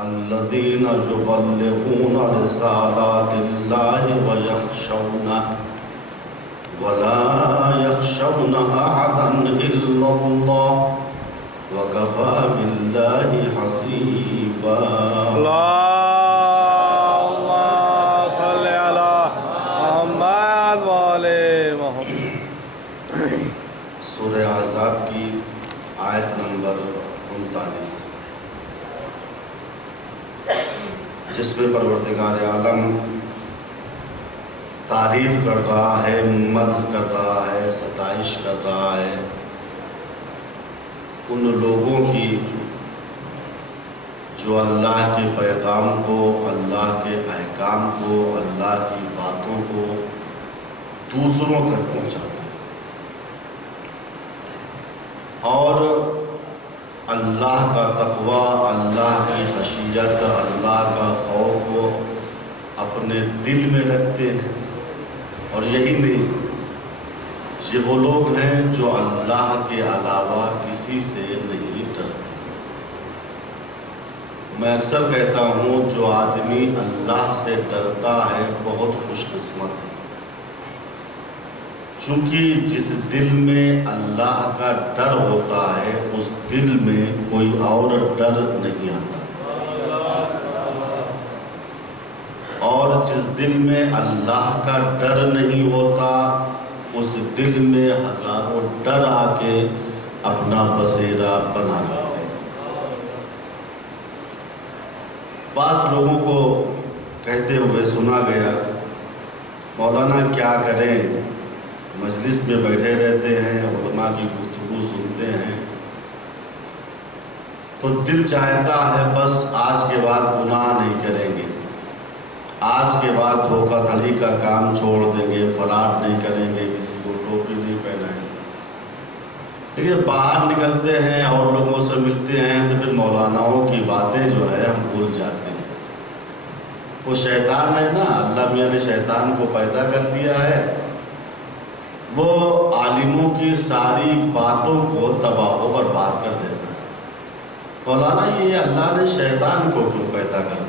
الذين يبلغون رسالات الله ويخشونه ولا يخشون أحدا إلا الله وكفى بالله حسيبا. اللهم صل على محمد وعلى محمد. سورہ احزاب کی آیت نمبر 39، جس میں پروردگار عالم تعریف کر رہا ہے، مدح کر رہا ہے، ستائش کر رہا ہے ان لوگوں کی جو اللہ کے پیغام کو، اللہ کے احکام کو، اللہ کی باتوں کو دوسروں تک پہنچاتے ہیں اور اللہ کا تقوی، اللہ کی خشیت، اللہ کا خوف اپنے دل میں رکھتے ہیں. اور یہی نہیں، یہ وہ لوگ ہیں جو اللہ کے علاوہ کسی سے نہیں ڈرتے. میں اکثر کہتا ہوں جو آدمی اللہ سے ڈرتا ہے بہت خوش قسمت ہے، چونکہ جس دل میں اللہ کا ڈر ہوتا ہے اس دل میں کوئی اور ڈر نہیں آتا، اور جس دل میں اللہ کا ڈر نہیں ہوتا اس دل میں ہزاروں ڈر آ کے اپنا بسیرا بنا لیتے ہیں. بعض لوگوں کو کہتے ہوئے سنا گیا، مولانا کیا کریں، مجلس میں بیٹھے رہتے ہیں، علماء کی گفتگو سنتے ہیں تو دل چاہتا ہے بس آج کے بعد گناہ نہیں کریں گے، آج کے بعد دھوکہ دھڑی کا کام چھوڑ دیں گے، فراڈ نہیں کریں گے، کسی کو ٹوپی نہیں پہنائیں گے. لیکن باہر نکلتے ہیں اور لوگوں سے ملتے ہیں تو پھر مولاناؤں کی باتیں جو ہے ہم بھول جاتے ہیں. وہ شیطان ہے نا، اللہ میاں نے شیطان کو پیدا کر دیا ہے، وہ عالموں کی ساری باتوں کو تباہ و برباد کر دیتا ہے. مولانا یہ اللہ نے شیطان کو کیوں پیدا کر دیا؟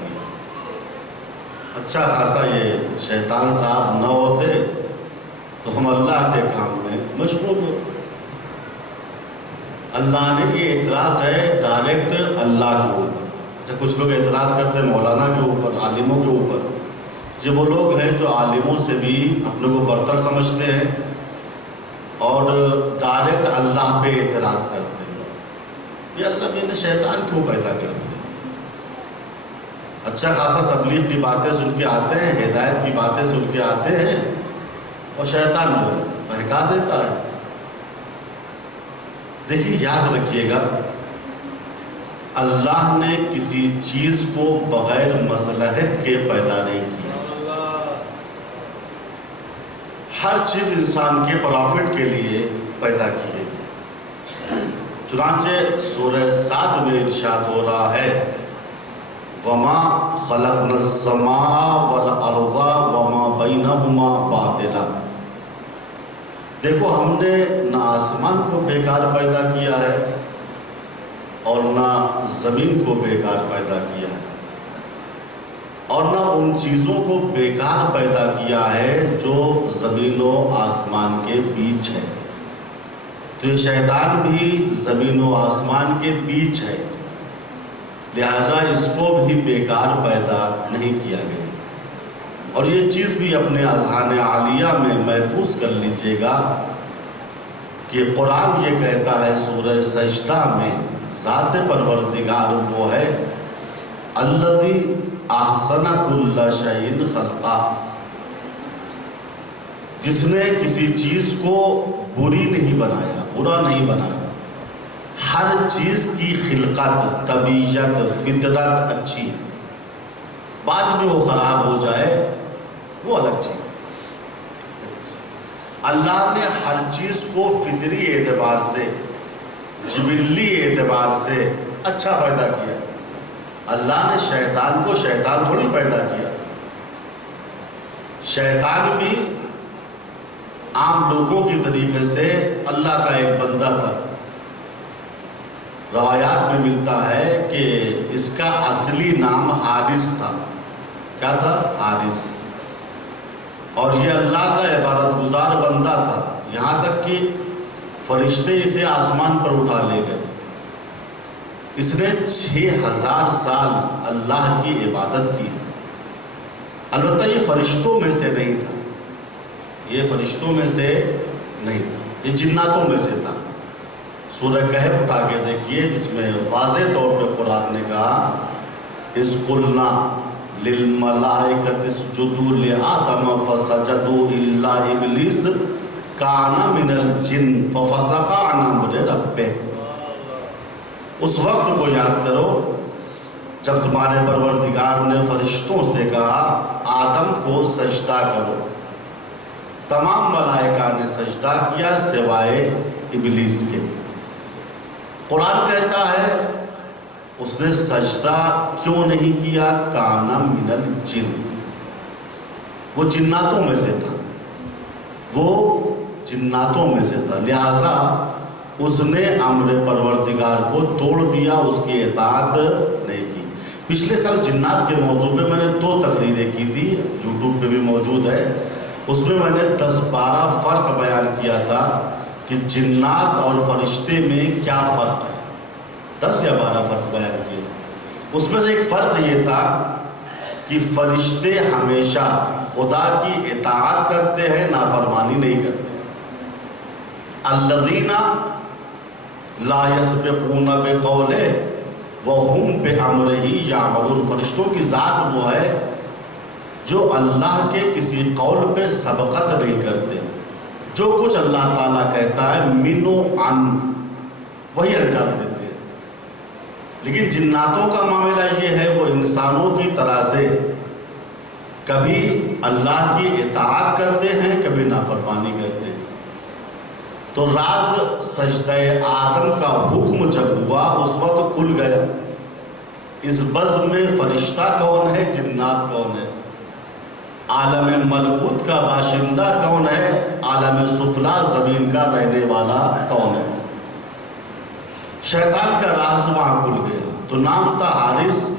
اچھا خاصا یہ شیطان صاحب نہ ہوتے تو ہم اللہ کے کام میں مشغول ہوتے. اللہ نے یہ اعتراض ہے ڈائریکٹ اللہ کے اوپر. اچھا کچھ لوگ اعتراض کرتے ہیں مولانا کے اوپر، عالموں کے اوپر. یہ وہ لوگ ہیں جو عالموں سے بھی اپنے کو برتر سمجھتے ہیں اور ڈائریکٹ اللہ پہ اعتراض کرتے ہیں. یہ اللہ نے شیطان کیوں پیدا کر دیا؟ اچھا خاصا تبلیغ کی باتیں سن کے آتے ہیں، ہدایت کی باتیں سن کے آتے ہیں اور شیطان جو ہے بہکا دیتا ہے. دیکھیے یاد رکھیے گا، اللہ نے کسی چیز کو بغیر مصلحت کے پیدا نہیں کیا. ہر چیز انسان کے پرافٹ کے لیے پیدا کی ہے. چنانچہ سورہ صاد میں ارشاد ہو رہا ہے وَمَا خَلَقْنَا السَّمَاءَ وَالْأَرْضَ وَمَا بَيْنَهُمَا بَاطِلًا. دیکھو ہم نے نہ آسمان کو بیکار پیدا کیا ہے اور نہ زمین کو بیکار پیدا کیا ہے اور نہ ان چیزوں کو بیکار پیدا کیا ہے جو زمین و آسمان کے بیچ ہے. تو یہ شیطان بھی زمین و آسمان کے بیچ ہے، لہٰذا اس کو بھی بیکار پیدا نہیں کیا گیا. اور یہ چیز بھی اپنے اذہان عالیہ میں محفوظ کر لیجئے گا کہ قرآن یہ کہتا ہے سورہ سجدہ میں ذات پروردگار وہ ہے الذی احسن کل شیء خلقہ، جس نے کسی چیز کو بری نہیں بنایا، برا نہیں بنایا. ہر چیز کی خلقت، طبیعت، فطرت اچھی ہے. بعد میں وہ خراب ہو جائے وہ الگ چیز ہے. اللہ نے ہر چیز کو فطری اعتبار سے، جبلی اعتبار سے اچھا پیدا کیا. اللہ نے شیطان کو شیطان تھوڑی پیدا کیا. شیطان بھی عام لوگوں کی طریقے سے اللہ کا ایک بندہ تھا. روایات میں ملتا ہے کہ اس کا اصلی نام حارث تھا. کیا تھا؟ حارث. اور یہ اللہ کا عبادت گزار بندہ تھا، یہاں تک کہ فرشتے اسے آسمان پر اٹھا لے گئے. اس نے 6000 سال اللہ کی عبادت کی. البتہ یہ فرشتوں میں سے نہیں تھا، یہ فرشتوں میں سے نہیں تھا، یہ جناتوں میں سے تھا. سورہ کہف اٹھا کے دیکھیے، جس میں واضح طور پہ قرآن نے کہا اِذْ قُلْنَا لِلْمَلَائِكَةِ اسْجُدُوا لِآدَمَ فَسَجَدُوا إِلَّا إِبْلِيسَ كَانَ مِنَ الْجِنِّ فَفَسَقَ عَنْ أَمْرِ رَبِّهِ. اس وقت کو یاد کرو جب تمہارے پروردگار نے فرشتوں سے کہا آدم کو سجدہ کرو. تمام ملائکہ نے سجدہ کیا سوائے ابلیس کے. قرآن کہتا ہے اس نے سجدہ کیوں نہیں کیا؟ کانا من الجن، وہ جناتوں میں سے تھا، وہ جناتوں میں سے تھا، لہٰذا اس نے امر پروردگار کو توڑ دیا، اس کی اطاعت نہیں کی. پچھلے سال جنات کے موضوع پہ میں نے 2 تقریریں کی تھی، یوٹیوب پہ بھی موجود ہے. اس میں میں نے 10-12 فرق بیان کیا تھا کہ جنات اور فرشتے میں کیا فرق ہے. 10 یا 12 فرق بیان کیے. اس میں سے ایک فرق یہ تھا کہ فرشتے ہمیشہ خدا کی اطاعت کرتے ہیں، نافرمانی نہیں کرتے. الذین لا یسبقون بقولہ وہم بامرہ یعملون. فرشتوں کی ذات وہ ہے جو اللہ کے کسی قول پہ سبقت نہیں کرتے. جو کچھ اللہ تعالیٰ کہتا ہے منو عن وہی انجام دیتے ہیں. لیکن جناتوں کا معاملہ یہ ہے وہ انسانوں کی طرح سے کبھی اللہ کی اطاعت کرتے ہیں، کبھی نافرمانی کرتے ہیں. تو راز سجدہ آدم کا حکم جب ہوا اس وقت کھل گیا. اس بزم میں فرشتہ کون ہے، جنات کون ہے، عالم ملکوت کا باشندہ کون ہے، عالم سفلا زمین کا رہنے والا کون ہے. شیطان کا راز وہاں کھل گیا. تو نام تھا حارث،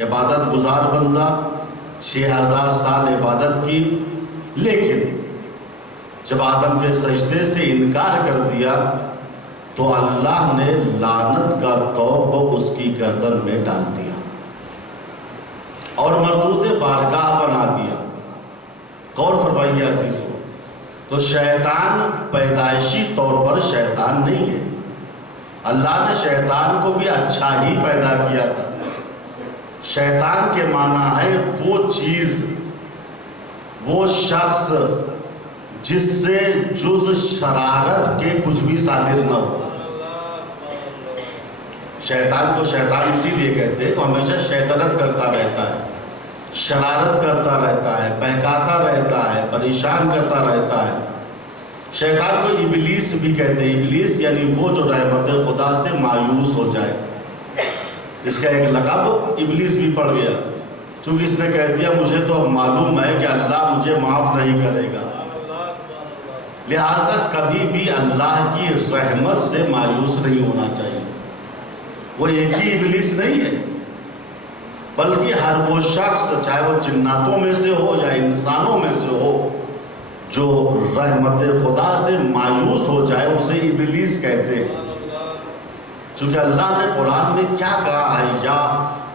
عبادت گزار بندہ، 6000 سال عبادت کی. لیکن جب آدم کے سجدے سے انکار کر دیا تو اللہ نے لعنت کا توپ اس کی گردن میں ڈال دیا اور مردود بارگاہ بنا دیا. غور فرمائیے عزیزو، تو شیطان پیدائشی طور پر شیطان نہیں ہے. اللہ نے شیطان کو بھی اچھا ہی پیدا کیا تھا. شیطان کے معنی ہے وہ چیز، وہ شخص جس سے جز شرارت کے کچھ بھی صادر نہ ہو. شیطان کو شیطان اسی لیے کہتے ہیں کہ ہمیشہ شیطنت کرتا رہتا ہے، شرارت کرتا رہتا ہے، بہکاتا رہتا ہے، پریشان کرتا رہتا ہے. شیطان کو ابلیس بھی کہتے ہیں. ابلیس یعنی وہ جو رحمت خدا سے مایوس ہو جائے. اس کا ایک لقب ابلیس بھی پڑ گیا، چونکہ اس نے کہہ دیا مجھے تو اب معلوم ہے کہ اللہ مجھے معاف نہیں کرے گا، لہٰذا کبھی بھی اللہ کی رحمت سے مایوس نہیں ہونا چاہیے. وہ ایک ہی ابلیس نہیں ہے، بلکہ ہر وہ شخص چاہے وہ جناتوں میں سے ہو یا انسانوں میں سے ہو جو رحمت خدا سے مایوس ہو جائے اسے ابلیس کہتے ہیں. چونکہ اللہ نے قرآن میں کیا کہا ہے، یا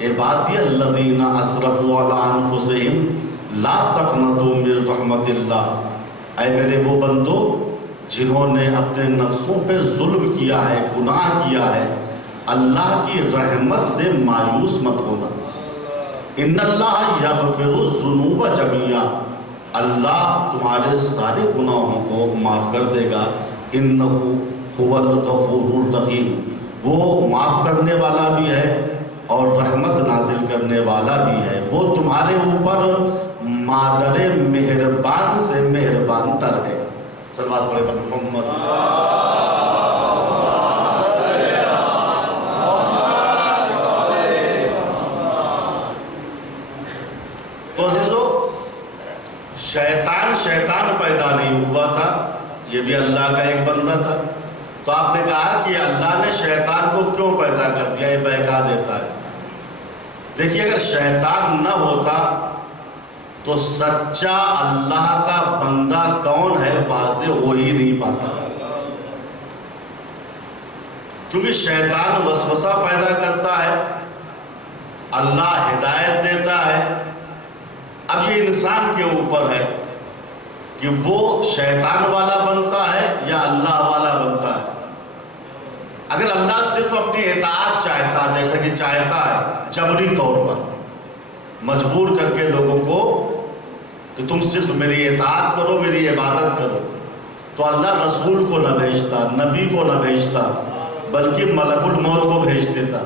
عبادی الذین اسرفوا علی انفسہم لا تقنطوا من رحمت اللہ. اے میرے وہ بندو جنہوں نے اپنے نفسوں پہ ظلم کیا ہے، گناہ کیا ہے، اللہ کی رحمت سے مایوس مت ہونا. ان اللہ یغفر الذنوب جميعا، اللہ تمہارے سارے گناہوں کو معاف کر دے گا. انہ هو الغفور الرحیم، وہ معاف کرنے والا بھی ہے اور رحمت نازل کرنے والا بھی ہے. وہ تمہارے اوپر مادر مہربان سے مہربان تر ہے. صلوات پڑھے پر محمد. تو عزیزو، شیطان پیدا نہیں ہوا تھا، یہ بھی اللہ کا ایک بندہ تھا. تو آپ نے کہا کہ اللہ نے شیطان کو کیوں پیدا کر دیا، یہ بہکا دیتا ہے۔ دیکھیے اگر شیطان نہ ہوتا تو سچا اللہ کا بندہ کون ہے واضح ہو ہی نہیں پاتا، کیونکہ شیطان وسوسہ پیدا کرتا ہے، اللہ ہدایت دیتا ہے۔ اب یہ انسان کے اوپر ہے کہ وہ شیطان والا بنتا ہے یا اللہ والا بنتا ہے۔ اگر اللہ صرف اپنی اطاعت چاہتا، جیسا کہ چاہتا ہے جبری طور پر مجبور کر کے لوگوں کو کہ تم صرف میری اطاعت کرو، میری عبادت کرو، تو اللہ رسول کو نہ بھیجتا، نبی کو نہ بھیجتا، بلکہ ملک الموت کو بھیج دیتا۔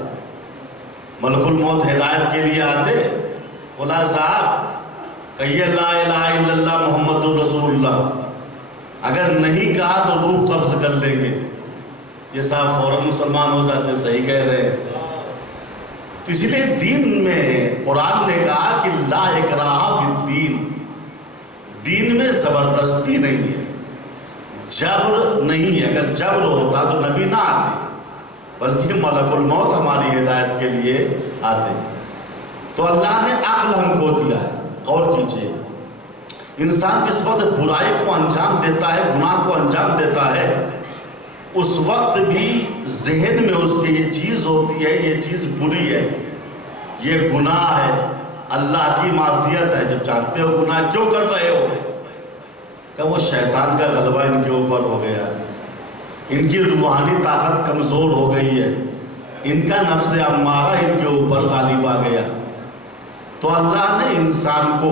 ملک الموت ہدایت کے لیے آتے، خدا صاحب کہیے لا الہ الا اللہ محمد رسول اللہ، اگر نہیں کہا تو روح قبض کر لیں گے، یہ صاحب فوراً مسلمان ہو جاتے، صحیح کہہ رہے ہیں۔ تو اسی لیے دین میں قرآن نے کہا کہ لا اکراہ فی الدین، دین میں زبردستی نہیں ہے، جبر نہیں ہے۔ اگر جبر ہوتا تو نبی نہ آتے، بلکہ ملک الموت ہماری ہدایت کے لیے آتے۔ تو اللہ نے عقل ہم کو دیا ہے۔ غور کیجئے، انسان جس وقت برائی کو انجام دیتا ہے، گناہ کو انجام دیتا ہے، اس وقت بھی ذہن میں اس کے یہ چیز ہوتی ہے، یہ چیز بری ہے، یہ گناہ ہے، اللہ کی معصیت ہے۔ جب جانتے ہو گناہ کیوں کر رہے ہو، کہ وہ شیطان کا غلبہ ان کے اوپر ہو گیا، ان کی روحانی طاقت کمزور ہو گئی ہے، ان کا نفس امارہ ان کے اوپر غالب آ گیا۔ تو اللہ نے انسان کو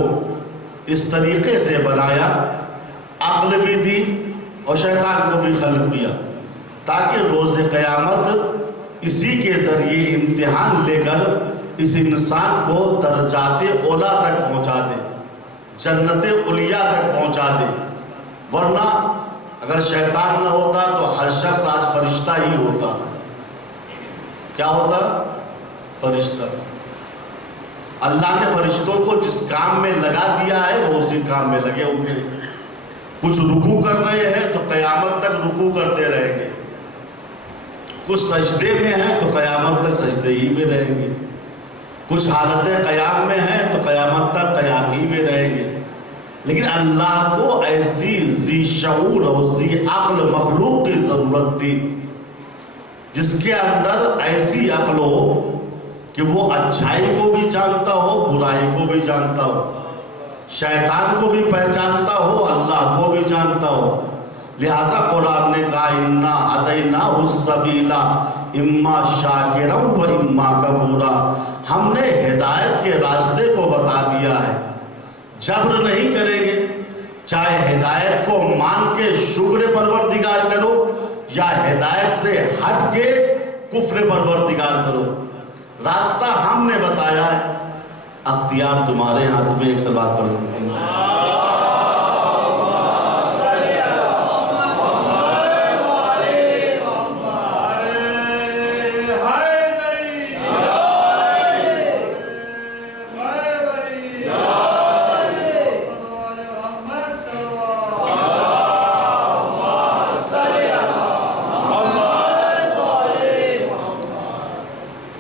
اس طریقے سے بنایا، عقل بھی دی اور شیطان کو بھی خلق کیا، تاکہ روز قیامت اسی کے ذریعے امتحان لے کر اس انسان کو درجات اولا تک پہنچا دے، جنت علیہ تک پہنچا دے۔ ورنہ اگر شیطان نہ ہوتا تو ہر شخص آج فرشتہ ہی ہوتا۔ کیا ہوتا؟ فرشتہ۔ اللہ نے فرشتوں کو جس کام میں لگا دیا ہے وہ اسی کام میں لگے ہوئے۔ کچھ رکوع کر رہے ہیں تو قیامت تک رکوع کرتے رہیں گے، کچھ سجدے میں ہیں تو قیامت تک سجدے ہی میں رہیں گے، کچھ حالت قیام میں ہیں تو قیامت تک قیام ہی میں رہیں گے۔ لیکن اللہ کو ایسی ذی شعور اور ذی عقل مخلوق کی ضرورت تھی جس کے اندر ایسی عقل ہو کہ وہ اچھائی کو بھی جانتا ہو، برائی کو بھی جانتا ہو، شیطان کو بھی پہچانتا ہو، اللہ کو بھی جانتا ہو۔ لہٰذا قرآن نے کہا اِنَّا هَدَيْنَاهُ السَّبِيلَ اِمَّا شَاكِرًا وَإِمَّا كَفُورًا، ہم نے ہدایت کے راستے کو بتا دیا ہے، جبر نہیں کریں گے، چاہے ہدایت کو مان کے شکر پروردگار کرو یا ہدایت سے ہٹ کے کفر پروردگار کرو، راستہ ہم نے بتایا ہے، اختیار تمہارے ہاتھ میں۔ ایک صلوات پڑھیں۔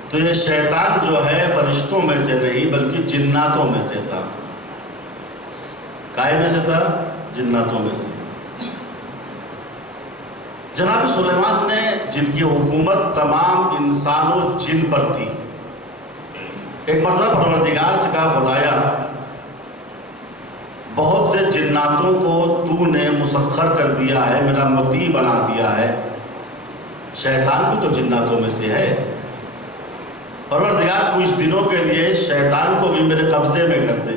تو یہ شیطان جو ہے فرشتوں میں سے نہیں بلکہ جناتوں میں سے تھا۔ کائے میں سے تھا؟ جناتوں میں سے۔ جناب سلیمان نے، جن کی حکومت تمام انسان و جن پر تھی، ایک مرتبہ پروردگار سے کہا خدایا بہت سے جناتوں کو تو نے مسخر کر دیا ہے، میرا مطیع بنا دیا ہے، شیطان بھی تو جناتوں میں سے ہے، پروردگار کچھ دنوں کے لیے شیطان کو بھی میرے قبضے میں کر دے۔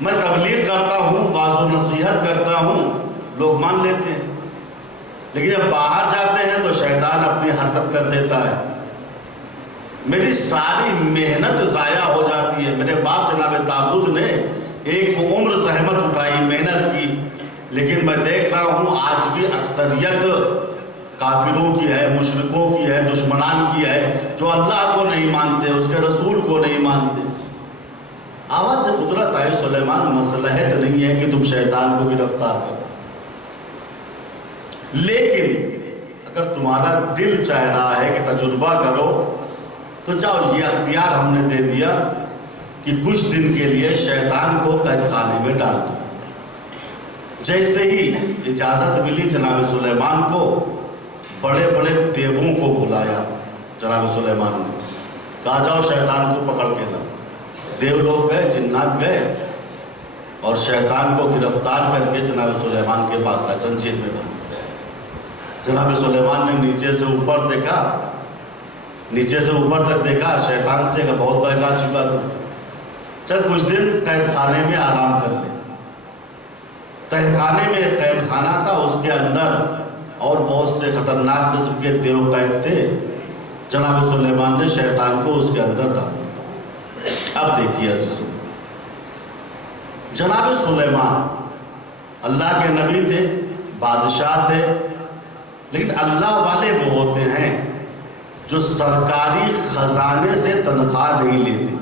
میں تبلیغ کرتا ہوں، واعظ و نصیحت کرتا ہوں، لوگ مان لیتے ہیں، لیکن جب باہر جاتے ہیں تو شیطان اپنی حرکت کر دیتا ہے، میری ساری محنت ضائع ہو جاتی ہے۔ میرے باپ جناب داؤد نے ایک عمر زحمت اٹھائی، محنت کی، لیکن میں دیکھ رہا ہوں آج بھی اکثریت کافروں کی ہے، مشرکوں کی ہے، دشمنان کی ہے، جو اللہ کو نہیں مانتے، اس کے رسول کو نہیں مانتے۔ آواز سے قدرت آئی سلیمان مصلحت نہیں ہے کہ تم شیطان کو گرفتار کرو، لیکن اگر تمہارا دل چاہ رہا ہے کہ تجربہ کرو تو جاؤ، یہ اختیار ہم نے دے دیا کہ کچھ دن کے لیے شیطان کو قید خانے میں ڈال دو۔ جیسے ہی اجازت ملی جناب سلیمان کو، بڑے بڑے دیووں کو بلایا جناب سلیمان نے، کہا جاؤ شیطان کو پکڑ کے لاؤ۔ دیو لوگ گئے، جنات گئے اور شیطان کو گرفتار کر کے جناب سلیمان کے پاس لائے، زنجیر میں بند۔ جناب سلیمان نے نیچے سے اوپر دیکھا، نیچے سے اوپر تک دیکھا، شیطان سے کہ بہت بہکا چکا تو چل کچھ دن قید خانے میں آرام کر لے۔ قید خانے میں ایک قید خانہ تھا، اس کے اندر اور بہت سے خطرناک قسم کے دیو قید تھے۔ جناب سلیمان نے شیطان کو اس کے اندر ڈال دیا۔ اب دیکھیے عزیزو، جناب سلیمان اللہ کے نبی تھے، بادشاہ تھے، لیکن اللہ والے وہ ہوتے ہیں جو سرکاری خزانے سے تنخواہ نہیں لیتے۔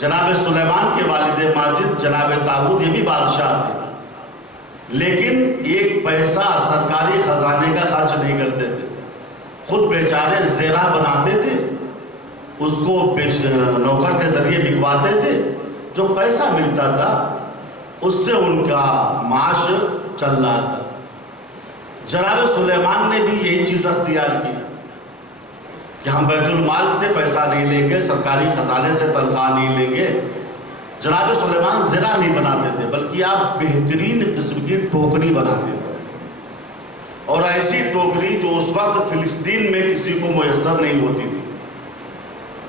جناب سلیمان کے والد ماجد جناب داؤد یہ بھی بادشاہ تھے، لیکن ایک پیسہ سرکاری خزانے کا خرچ نہیں کرتے تھے، خود بیچارے زیرہ بناتے تھے، اس کو نوکر کے ذریعے بکواتے تھے، جو پیسہ ملتا تھا اس سے ان کا معاش چل رہا تھا۔ جناب سلیمان نے بھی یہی چیز اختیار کی کہ ہم بیت المال سے پیسہ نہیں لیں گے، سرکاری خزانے سے تنخواہ نہیں لیں گے۔ جناب سلیمان زرہ نہیں بناتے تھے، بلکہ آپ بہترین قسم کی ٹوکری بناتے تھے، اور ایسی ٹوکری جو اس وقت فلسطین میں کسی کو میسر نہیں ہوتی تھی۔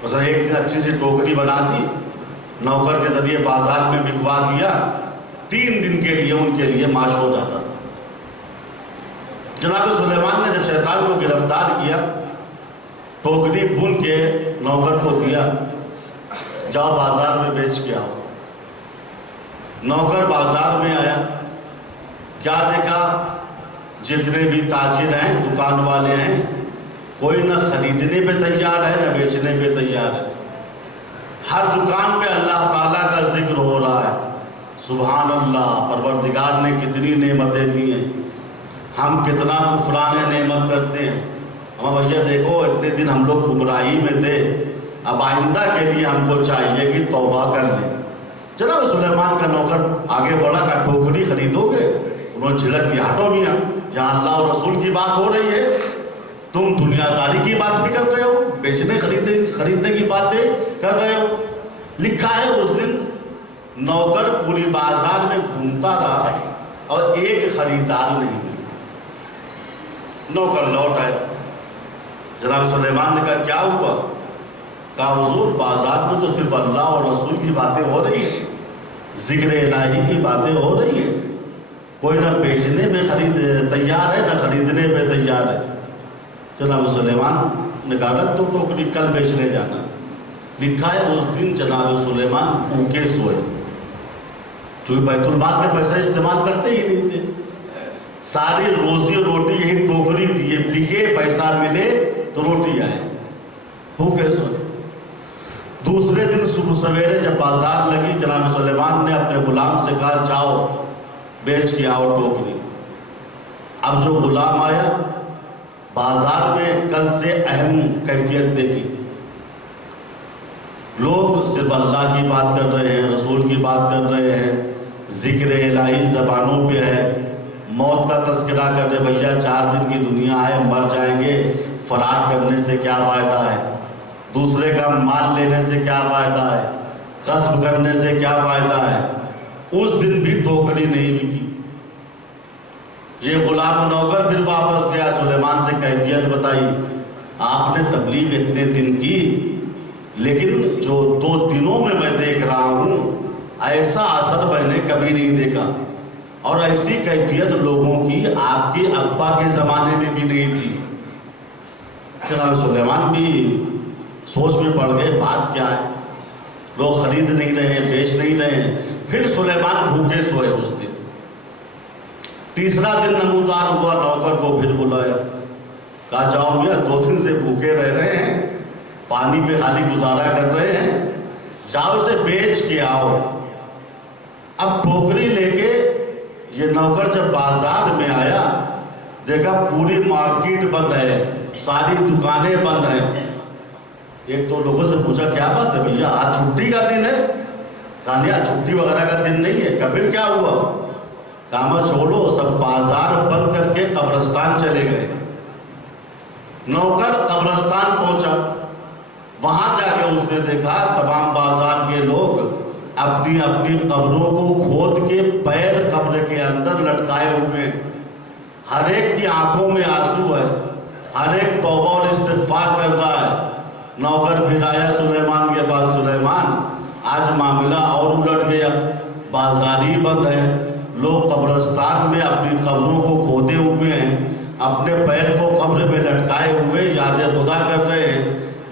مثلا ایک دن اچھی سی ٹوکری بنا دی، نوکر کے ذریعے بازار میں بکوا دیا، 3 دن کے لیے ان کے لیے معاش ہو جاتا تھا۔ جناب سلیمان نے جب شیطان کو گرفتار کیا، ٹوکری بن کے نوکر کو دیا، جاؤ بازار میں بیچ کے آؤ۔ نوکر بازار میں آیا، کیا دیکھا؟ جتنے بھی تاجر ہیں، دکان والے ہیں، کوئی نہ خریدنے پہ تیار ہے نہ بیچنے پہ تیار ہے۔ ہر دکان پہ اللہ تعالیٰ کا ذکر ہو رہا ہے، سبحان اللہ، پروردگار نے کتنی نعمتیں دی ہیں، ہم کتنا کفران نعمت کرتے ہیں۔ ہم بھیا دیکھو، اتنے دن ہم لوگ گمراہی میں تھے، اب آئندہ کے لیے ہم کو چاہیے کہ توبہ کر لیں۔ جناب سلیمان کا نوکر آگے بڑھا، کا ٹوکری خریدو گے؟ انہوں نے جھڑک دیا، ہٹو میاں، یہاں اللہ اور رسول کی بات ہو رہی ہے، تم دنیا داری کی بات بھی کر رہے ہو، بیچنے خریدنے کی باتیں کر رہے ہو۔ لکھا ہے اس دن نوکر پوری بازار میں گھومتا رہا اور ایک خریدار نہیں ملا۔ نوکر لوٹ آئے، جناب سلیمان نے کہا کیا ہوا؟ کہا حضور بازار میں تو صرف اللہ اور رسول کی باتیں ہو رہی ہیں، ذکر الہی کی باتیں ہو رہی ہیں، کوئی نہ بیچنے پہ تیار ہے نہ خریدنے پہ تیار ہے۔ جناب سلیمان نے کہا رکھ دو ٹوکری، کل بیچنے جانا۔ لکھا ہے اس دن جناب سلیمان بھوکے سوئے، چونکہ بیت المال کا پیسہ استعمال کرتے ہی نہیں تھے، ساری روزی روٹی یہی ٹوکری تھی، یہ بکے پیسہ ملے تو روٹی آئے، بھوکے سوئے۔ دوسرے دن صبح سویرے جب بازار لگی، جناب سلیمان نے اپنے غلام سے کہا جاؤ بیچ کے آؤ ٹوکری۔ اب جو غلام آیا، بازار میں کل سے اہم کیفیت دیکھی، لوگ صرف اللہ کی بات کر رہے ہیں، رسول کی بات کر رہے ہیں، ذکر الہی زبانوں پہ ہے، موت کا تذکرہ کر رہے، بھیا 4 دن کی دنیا ہے، مر جائیں گے، فراڈ کرنے سے کیا فائدہ ہے، دوسرے کا مال لینے سے کیا فائدہ ہے، غصب کرنے سے کیا فائدہ ہے۔ اس دن بھی ٹوکری نہیں بکی۔ یہ غلام نوکر پھر واپس گیا، سلیمان سے کیفیت بتائی، آپ نے تبلیغ اتنے دن کی، لیکن جو 2 دنوں میں میں دیکھ رہا ہوں ایسا اثر میں نے کبھی نہیں دیکھا، اور ایسی کیفیت لوگوں کی آپ کے ابا کے زمانے میں بھی نہیں تھی۔ جناب سلیمان بھی سوچ میں پڑ گئے، بات کیا ہے، لوگ خرید نہیں رہے ہیں، بیچ نہیں رہے ہیں۔ پھر سلیمان بھوکے سوئے اس دن۔ تیسرا دن نمودار ہوا، نوکر کو پھر بلایا، کہا جاؤ میاں 2 دن سے بھوکے رہ رہے ہیں، پانی پہ خالی گزارا کر رہے ہیں، جاؤ اسے بیچ کے آؤ۔ اب ٹوکری لے کے یہ نوکر جب بازار میں آیا دیکھا پوری مارکیٹ بند ہے، ساری دکانیں بند ہیں۔ ایک دو لوگوں سے پوچھا کیا بات ہے بھیا، آج چھٹی کا دن ہے؟ کہا نہیں، آج چھٹی وغیرہ کا دن نہیں ہے۔ کہا پھر کیا ہوا؟ کہا چھوڑو، سب بازار بند کر کے قبرستان چلے گئے۔ نوکر قبرستان پہنچا، وہاں جا کے اس نے دیکھا تمام بازار کے لوگ اپنی اپنی قبروں کو کھود کے پیر قبر کے اندر لٹکائے ہوئے، ہر ایک کی آنکھوں میں آنسو ہے، ہر ایک توبہ اور استغفار کر رہا ہے۔ نوکر پھر آیا سلیمان کے پاس، سلیمان آج معاملہ اور الٹ گیا، بازار ہی بند ہے، لوگ قبرستان میں اپنی قبروں کو کھودے ہوئے ہیں، اپنے پیر کو قبر میں لٹکائے ہوئے یاد خدا کر رہے ہیں،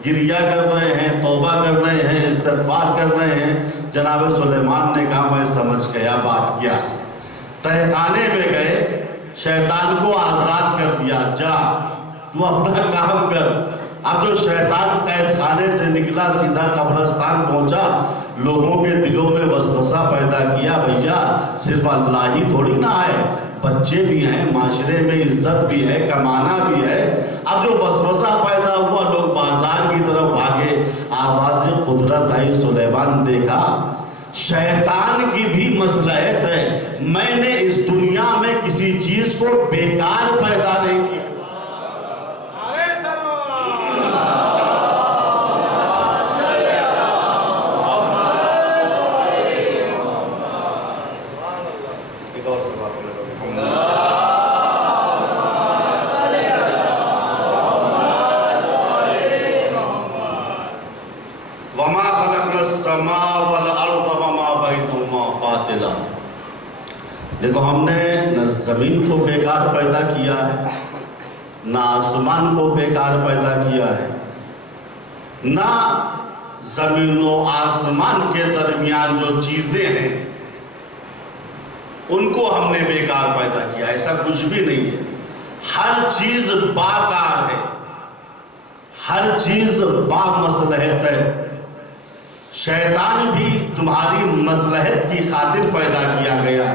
گریہ کر رہے ہیں، توبہ کر رہے ہیں، استغفار کر رہے ہیں۔ جناب سلیمان نے کہا میں سمجھ گیا بات کیا۔ تہہ خانے میں گئے، شیطان کو آزاد کر دیا، جا تو اپنا کام کر۔ اب جو شیطان قید خانے سے نکلا سیدھا قبرستان پہنچا، لوگوں کے دلوں میں وسوسہ پیدا کیا، بھیا صرف اللہ ہی تھوڑی نہ آئے، بچے بھی ہیں، معاشرے میں عزت بھی ہے، کمانا بھی ہے۔ اب جو وسوسہ پیدا ہوا، لوگ بازار کی طرف بھاگے، آواز قدرت آئی، سلیمان دیکھا شیطان کی بھی مصلحت ہے، میں نے اس دنیا میں کسی چیز کو بیکار پیدا نہیں کیا۔ دیکھو ہم نے نہ زمین کو بیکار پیدا کیا ہے، نہ آسمان کو بیکار پیدا کیا ہے، نہ زمین و آسمان کے درمیان جو چیزیں ہیں ان کو ہم نے بیکار پیدا کیا، ایسا کچھ بھی نہیں ہے۔ ہر چیز باکار ہے، ہر چیز با مصلحت ہے۔ شیطان بھی تمہاری مصلحت کی خاطر پیدا کیا گیا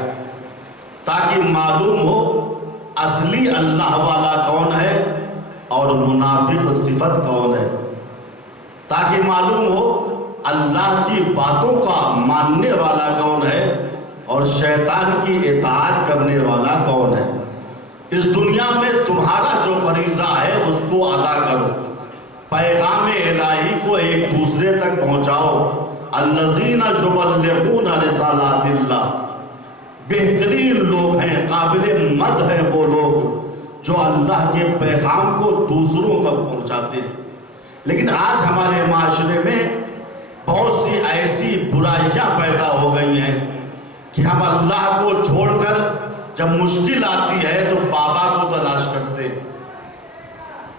تاکہ معلوم ہو اصلی اللہ والا کون ہے اور منافق صفت کون ہے، تاکہ معلوم ہو اللہ کی باتوں کا ماننے والا کون ہے اور شیطان کی اطاعت کرنے والا کون ہے۔ اس دنیا میں تمہارا جو فریضہ ہے اس کو ادا کرو، پیغام الہی کو ایک دوسرے تک پہنچاؤ۔ الذین یبلغون رسالات اللہ، بہترین لوگ ہیں، قابل مدح ہیں وہ لوگ جو اللہ کے پیغام کو دوسروں تک پہنچاتے ہیں۔ لیکن آج ہمارے معاشرے میں بہت سی ایسی برائیاں پیدا ہو گئی ہیں کہ ہم اللہ کو چھوڑ کر جب مشکل آتی ہے تو بابا کو تلاش کرتے ہیں،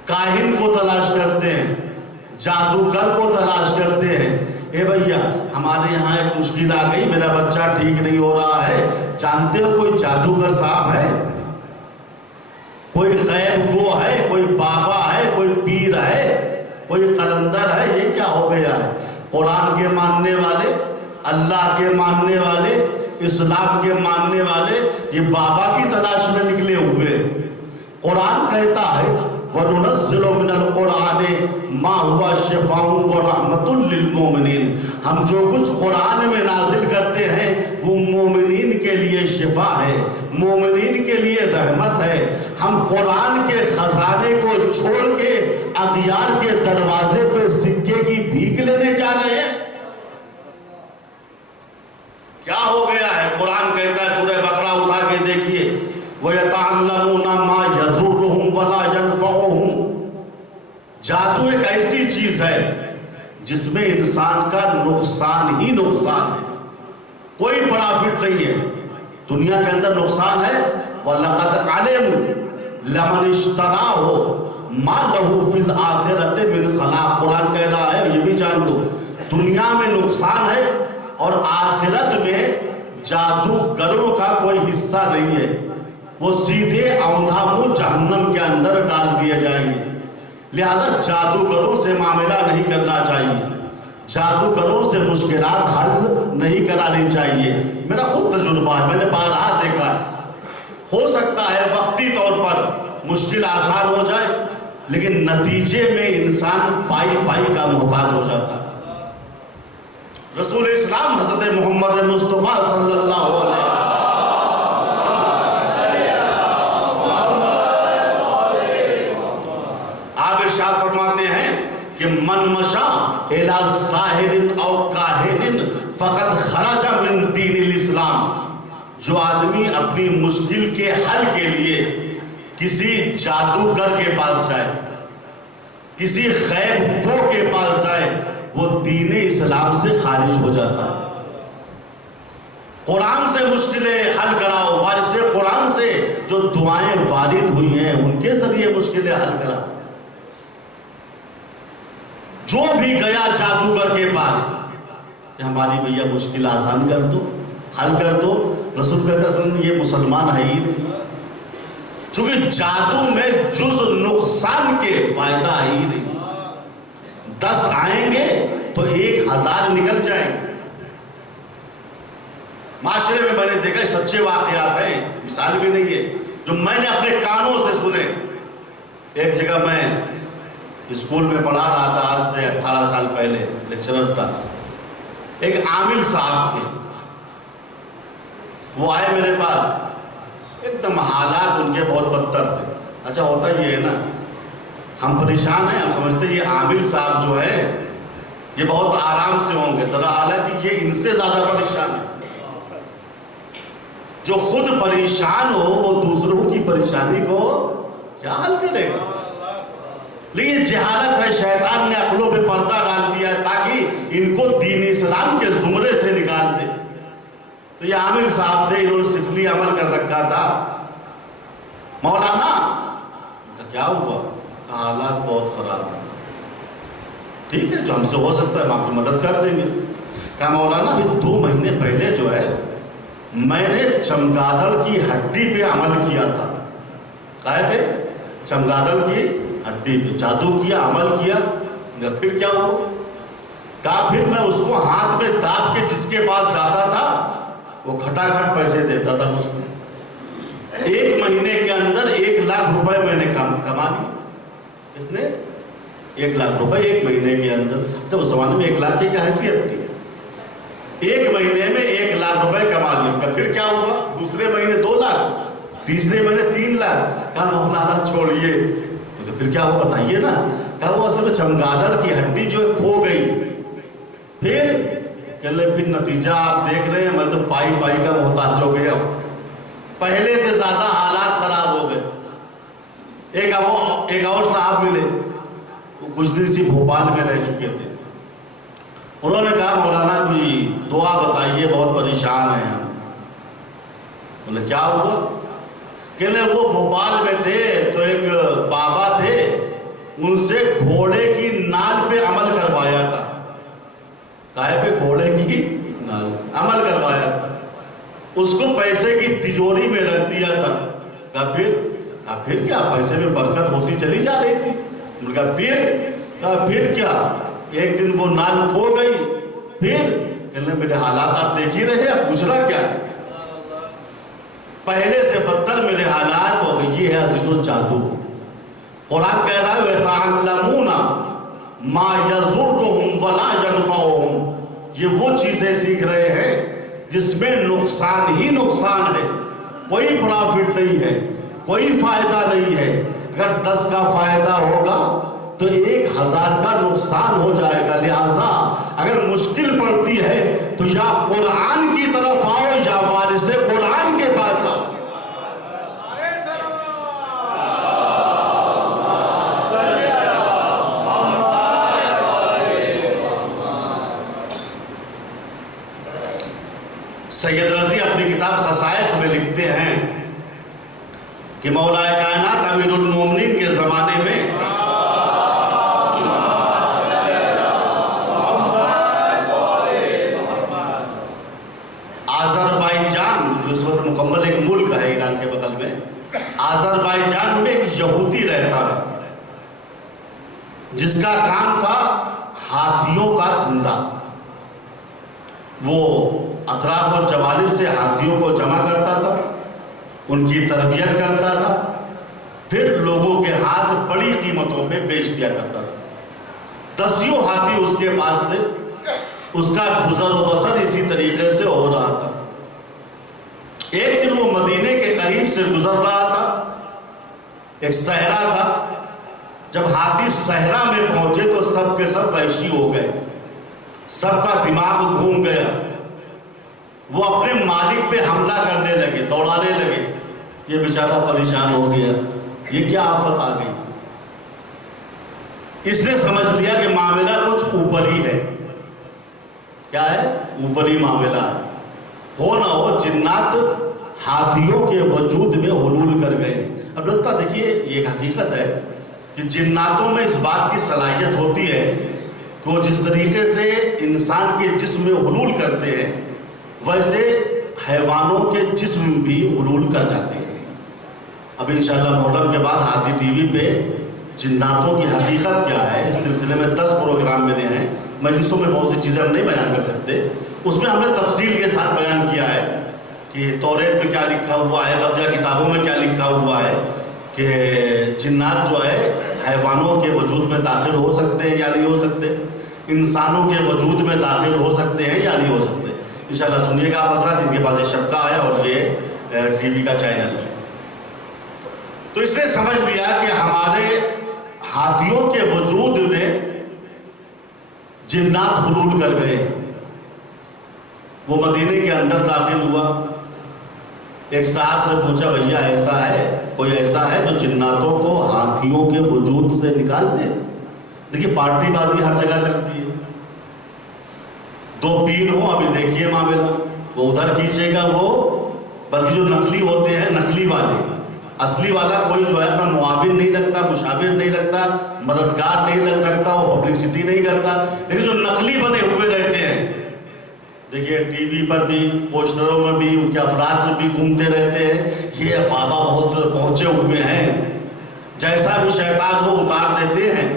کاہن کو تلاش کرتے ہیں، جادوگر کو تلاش کرتے ہیں۔ اے بھیا ہمارے یہاں ایک مشکل آ گئی، میرا بچہ ٹھیک نہیں ہو رہا ہے، جانتے ہو کوئی جادوگر صاحب ہے، کوئی غیب گو ہے، کوئی بابا ہے، کوئی پیر ہے، کوئی قلندر ہے؟ یہ کیا ہو گیا ہے؟ قرآن کے ماننے والے، اللہ کے ماننے والے، اسلام کے ماننے والے یہ بابا کی تلاش میں نکلے ہوئے۔ قرآن کہتا ہے وَنُنَزِّلُ مِنَ الْقُرْآنِ مَا هُوَ شِفَاءٌ وَرَحْمَةٌ لِّلْمُؤْمِنِينَ، ہم جو کچھ قرآن میں نازل کرتے ہیں وہ مومنین کے لیے شفا ہے، مومنین کے لیے رحمت ہے۔ ہم قرآن کے خزانے کو چھوڑ کے اغیار کے دروازے پہ سکے کی بھیک لینے جا رہے ہیں؟ کیا ہو گیا ہے؟ قرآن کہتا ہے، سورہ بقرہ اٹھا کے دیکھیے، وَيَتَعَلَّمُونَ مَا يَضُرُّهُمْ وَلَا يَنفَعُهُمْ۔ جادو ایک ایسی چیز ہے جس میں انسان کا نقصان ہی نقصان ہے، کوئی پرافٹ نہیں ہے۔ دنیا کے اندر نقصان ہے، وَلَقَدْ عَلِمُوا لَمَنِ اشْتَرَاهُ مَا لَهُ فِي الْآخِرَةِ مِنْ خَلَاقٍ۔ قرآن کہہ رہا ہے، یہ بھی جان لو، دنیا میں نقصان ہے اور آخرت میں جادوگروں کا کوئی حصہ نہیں ہے، وہ سیدھے اوندھا منہ جہنم کے اندر ڈال دیے جائیں گے۔ لہذا جادوگروں سے معاملہ نہیں کرنا چاہیے، جادوگروں سے مشکلات حل نہیں کرانی چاہیے۔ میرا خود تجربہ ہے، میں نے بارہا دیکھا ہے، ہو سکتا ہے وقتی طور پر مشکل آسان ہو جائے، لیکن نتیجے میں انسان پائی پائی کا محتاج ہو جاتا ہے۔ رسول اسلام حضرت محمد مصطفیٰ صلی اللہ علیہ وسلم آپ ارشاد فرماتے ہیں کہ من مشا الی ساحر او کاہن فقد خرج من دین الاسلام، جو آدمی اپنی مشکل کے حل کے لیے کسی جادوگر کے پاس جائے، کسی غیب گو کے پاس جائے، وہ دین اسلام سے خارج ہو جاتا ہے۔ قرآن سے مشکلیں حل کراؤ، وارث قرآن سے جو دعائیں وارد ہوئی ہیں ان کے ذریعے مشکلیں حل کراؤ۔ جو بھی گیا جادوگر کے پاس کہ ہماری بھیا مشکل آسان کر دو، حل کر دو، رسول کہتا ہے یہ مسلمان ہے ہی نہیں، چونکہ جادو میں جز نقصان کے فائدہ ہے ہی نہیں۔ 10 آئیں گے تو 1000 نکل جائیں گے۔ معاشرے میں میں نے دیکھا سچے واقعات ہیں، مثال بھی نہیں ہے، جو میں نے اپنے کانوں سے سنے۔ ایک جگہ میں اسکول میں پڑھا رہا تھا، آج سے 18 سال پہلے لیکچرر تھا، ایک عامل صاحب تھے، وہ آئے میرے پاس، ایک دم حالات ان کے بہت بدتر تھے۔ اچھا ہوتا یہ ہے نا، ہم پریشان ہیں، ہم سمجھتے ہیں یہ عامل صاحب جو ہے یہ بہت آرام سے ہوں گے، حالانکہ یہ ان سے زیادہ پریشان ہے۔ جو خود پریشان ہو وہ دوسروں کی پریشانی کو کیا حل کرے گا؟ لیکن جہالت ہے، شیطان نے عقلوں پہ پردہ ڈال دیا ہے تاکہ ان کو دین اسلام کے زمرے سے نکال دے۔ تو یہ عامل صاحب تھے، انہوں نے سفلی عمل کر رکھا تھا۔ مولانا کیا ہوا؟ حالات بہت خراب ہیں۔ ٹھیک ہے، جو ہم سے ہو سکتا ہے ہم آپ کی مدد کر دیں گے۔ کہا مولانا ابھی 2 مہینے پہلے جو ہے میں نے چمگادڑ کی ہڈی پہ عمل کیا تھا۔ کہا پہ؟ چمگادڑ کی ہڈی پہ جادو کیا، عمل کیا۔ پھر کیا ہوا؟ کہا پھر میں اس کو ہاتھ میں داب کے جس کے پاس جاتا تھا وہ کھٹا کھٹ پیسے دیتا تھا مجھ کو۔ 1 مہینے کے اندر 1 لاکھ روپے میں نے کما لی۔ کتنے؟ 1 لاکھ روپے 1 مہینے کے اندر۔ تو اس زمانے میں 1 لاکھ کی کیا حیثیت تھی؟ 1 مہینے میں 1 لاکھ روپے کما لیا۔ پھر کیا ہوا؟ دوسرے مہینے 2 لاکھ، تیسرے مہینے 3 لاکھ۔ کہا مولانا چھوڑیے۔ پھر کیا ہوا بتائیے نا؟ کہا وہ اصل میں چمگادڑ کی ہڈی جو ہے کھو گئی۔ پھر کہلے پھر نتیجہ آپ دیکھ رہے ہیں، میں تو پائی پائی کا محتاج ہو گیا ہوں، پہلے سے زیادہ حالات خراب ہو گئے۔ ایک اور صاحب ملے، وہ کچھ دن سے بھوپال میں رہ چکے تھے۔ انہوں نے کہا مولانا کوئی دعا بتائیے، بہت پریشان ہیں ہم۔ بولے کیا ہوا؟ کہلے وہ بھوپال میں تھے تو ایک بابا تھے، ان سے گھوڑے کی نال پہ عمل کروایا تھا۔ کہے پہ؟ گھوڑے کی نال عمل کروایا تھا، اس کو پیسے کی تجوری میں رکھ دیا تھا۔ کہا پھر کیا؟ پیسے میں برکت ہوتی چلی جا رہی تھی۔ کہا پھر کیا؟ ایک دن وہ نال کھو گئی۔ پھر کہنے میرے حالات آپ دیکھ ہی رہے، اب گزرا کیا ہے؟ پہلے سے بدتر میرے حالات ہو گئی۔ یہ ہے عزیزو جادو۔ قرآن کہہ رہا ہے وَيَتَعَلَّمُونَ مَا يَضُرُّهُمْ وَلَا يَنْفَعُهُمْ، یہ وہ چیزیں سیکھ رہے ہیں جس میں نقصان ہی نقصان ہے، کوئی پرافٹ نہیں ہے، کوئی فائدہ نہیں ہے۔ اگر 10 کا فائدہ ہوگا تو 1000 کا نقصان ہو جائے گا۔ لہذا اگر مشکل پڑتی ہے تو یا قرآن کی طرف آؤ یا وارث قرآن کے پاس آؤ۔ سید رضی اپنی کتاب خصائص میں لکھتے ہیں کہ مولا کائنات امیر المومنین کے زمانے میں آذربائیجان، جو اس وقت مکمل ایک ملک ہے ایران کے بغل میں، آذربائیجان میں ایک یہودی رہتا تھا جس کا کام تھا ہاتھیوں کا دھندا۔ وہ اطراف اور جوانب سے ہاتھیوں کو جمع کرتا تھا ان کی تربیت کرتا تھا، پھر لوگوں کے ہاتھ بڑی قیمتوں پہ بیچ دیا کرتا تھا۔ 10 ہاتھی اس کے پاس تھے، اس کا گزر و بسر اسی طریقے سے ہو رہا تھا۔ ایک دن وہ مدینے کے قریب سے گزر رہا تھا، ایک صحرا تھا۔ جب ہاتھی صحرا میں پہنچے تو سب کے سب وحشی ہو گئے، سب کا دماغ گھوم گیا، وہ اپنے مالک پہ حملہ کرنے لگے، دوڑانے لگے۔ یہ بیچارہ پریشان ہو گیا، یہ کیا آفت آ گئی؟ اس نے سمجھ لیا کہ معاملہ کچھ اوپری ہے۔ کیا ہے؟ اوپری معاملہ ہے، ہو نہ ہو جنات ہاتھیوں کے وجود میں حلول کر گئے۔ البتہ دیکھیے یہ ایک حقیقت ہے کہ جناتوں میں اس بات کی صلاحیت ہوتی ہے کہ وہ جس طریقے سے انسان کے جسم میں حلول کرتے ہیں ویسے حیوانوں کے جسم بھی حلول کر جاتے ہیں۔ اب انشاءاللہ محرم کے بعد ہاتھی ٹی وی پہ جناتوں کی حقیقت کیا ہے اس سلسلے میں 10 پروگرام میرے ہیں، مجلسوں میں بہت سی چیزیں ہم نہیں بیان کر سکتے، اس میں ہم نے تفصیل کے ساتھ بیان کیا ہے کہ توریت میں کیا لکھا ہوا ہے، بقیہ کتابوں میں کیا لکھا ہوا ہے کہ جنات جو ہے حیوانوں کے وجود میں داخل ہو سکتے ہیں یا نہیں ہو سکتے، انسانوں کے وجود میں داخل ہو سکتے ہیں یا نہیں ہو سکتے۔ انشاءاللہ سنیے گا آپ حضرات، جن کے پاس یہ شبکہ ہے اور یہ ٹی وی کا چینل ہے۔ تو اس نے سمجھ لیا کہ ہمارے ہاتھیوں کے وجود میں جنات حلول کر گئے ہیں۔ وہ مدینے کے اندر داخل ہوا، ایک صاحب سے پوچھا بھیا ایسا ہے، کوئی ایسا ہے جو جناتوں کو ہاتھیوں کے وجود سے نکال دے؟ دیکھیے پارٹی بازی ہر جگہ چلتی ہے، 2 پیر ہوں، ابھی دیکھیے معاملہ، وہ ادھر کھینچے گا وہ، بلکہ جو نقلی ہوتے ہیں نقلی والے، اصلی والا کوئی جو ہے اپنا معاون نہیں رکھتا، مشاور نہیں رکھتا، مددگار نہیں رکھتا، وہ پبلسٹی نہیں کرتا، لیکن جو نقلی بنے ہوئے رہتے ہیں، دیکھیے ٹی وی پر بھی، پوسٹروں میں بھی، ان کے افراد بھی گھومتے رہتے ہیں، یہ بابا بہت پہنچے ہوئے ہیں، جیسا بھی شیطان ہو اتار دیتے ہیں،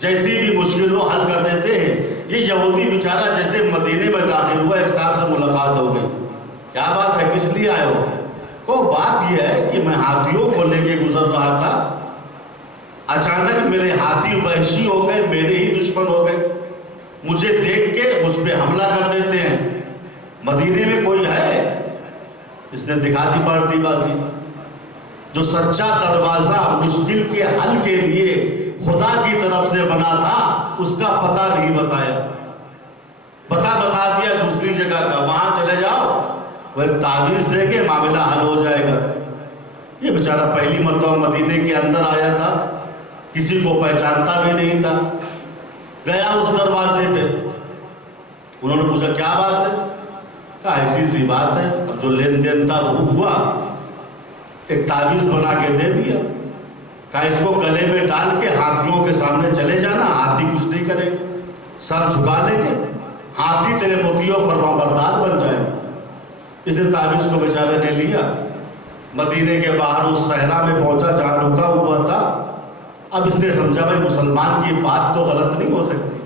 جیسی بھی مشکل ہو حل کر دیتے ہیں۔ یہ یہودی بیچارہ جیسے مدینے میں داخل ہوا، ایک صاحب سے ملاقات ہو گئی، کیا بات ہے، کس لیے آئے ہو؟ وہ بات یہ ہے کہ میں ہاتھیوں کو لے کے گزر رہا تھا، اچانک میرے ہاتھی وحشی ہو گئے، میرے ہی دشمن ہو گئے، مجھے دیکھ کے مجھ پہ حملہ کر دیتے ہیں، مدینے میں کوئی ہے؟ اس نے دکھا دی پارٹی بازی، جو سچا دروازہ مشکل کے حل کے لیے خدا کی طرف سے بنا تھا اس کا پتہ نہیں بتایا، بتا دیا دوسری جگہ کا، وہاں چلے جاؤ، وہ ایک تعویذ دے کے معاملہ حل ہو جائے گا۔ یہ بیچارہ پہلی مرتبہ مدینے کے اندر آیا تھا، کسی کو پہچانتا بھی نہیں تھا، گیا اس دروازے پہ، انہوں نے پوچھا کیا بات ہے؟ کہا ایسی سی بات ہے، اب جو لین دین تھا وہ ہوا، ایک تعویذ بنا کے دے دیا، کہا اس کو گلے میں ڈال کے ہاتھیوں کے سامنے چلے جانا، ہاتھی کچھ نہیں کرے، سر جھکا لیں گے، ہاتھی تیرے مطیع و فرما بردار بن جائے۔ اس نے تعویذ کو بیچارے نے لیا، مدینے کے باہر اس صحرا میں پہنچا جہاں رکا ہوا تھا۔ اب اس نے سمجھا بھائی مسلمان کی بات تو غلط نہیں ہو سکتی،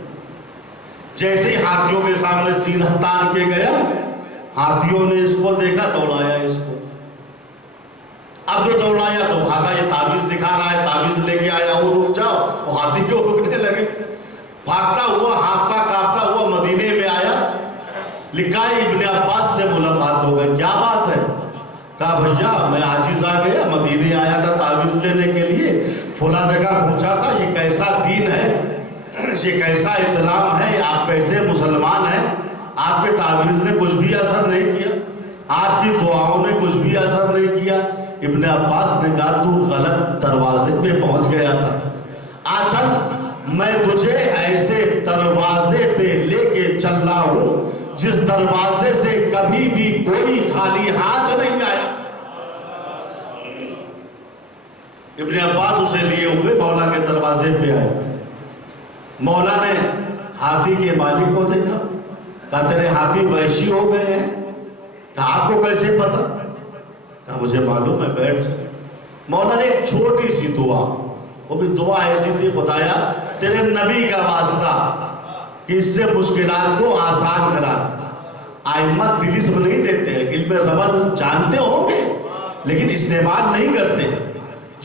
جیسے ہی ہاتھیوں کے سامنے سینہ تان کے گیا، ہاتھیوں نے اس کو دیکھا، دوڑایا اس کو، اب جو دوڑایا تو بھاگا، یہ تعویذ دکھا رہا ہے، تعویذ لے کے آیا ہوں، رک جاؤ، وہ ہاتھی کو رکنے لگے، بھاگتا ہوا ہانپتا کانپتا ہوا مدینے میں آیا، لکھا ہے ابن عباس سے ملاقات ہو گئی، کیا بات ہے؟ کہا بھیا میں عاجز آ گیا، مدینے آیا تھا تعویذ لینے کے لیے، فلاں جگہ پہنچا تھا، یہ کیسا دین ہے، یہ کیسا اسلام ہے، آپ کیسے مسلمان ہیں، آپ کے تعویذ نے کچھ بھی اثر نہیں کیا، آپ کی دعاؤں نے کچھ بھی اثر نہیں کیا۔ ابن عباس نے کہا تو غلط دروازے پہ پہنچ گیا تھا، چل میں تجھے ایسے دروازے پہ لے کے چل رہا ہوں جس دروازے سے کبھی بھی کوئی خالی ہاتھ نہیں آیا۔ ابن عباس اسے لیے ہوئے مولا کے دروازے پہ آئے، مولا نے ہاتھی کے مالک کو دیکھا، کہا تیرے ہاتھی وحشی ہو گئے ہیں، کہا آپ کو کیسے پتا؟ کہا مجھے معلوم ہے، بیٹھ سے۔ مولا نے ایک چھوٹی سی دعا، وہ بھی دعا ایسی تھی، خدایا تیرے نبی کا واسطہ کہ اس سے مشکلات کو آسان کرا دے۔ آئمہ دلسم نہیں دیتے ہیں، علم رمل جانتے ہوں گے لیکن استعمال نہیں کرتے.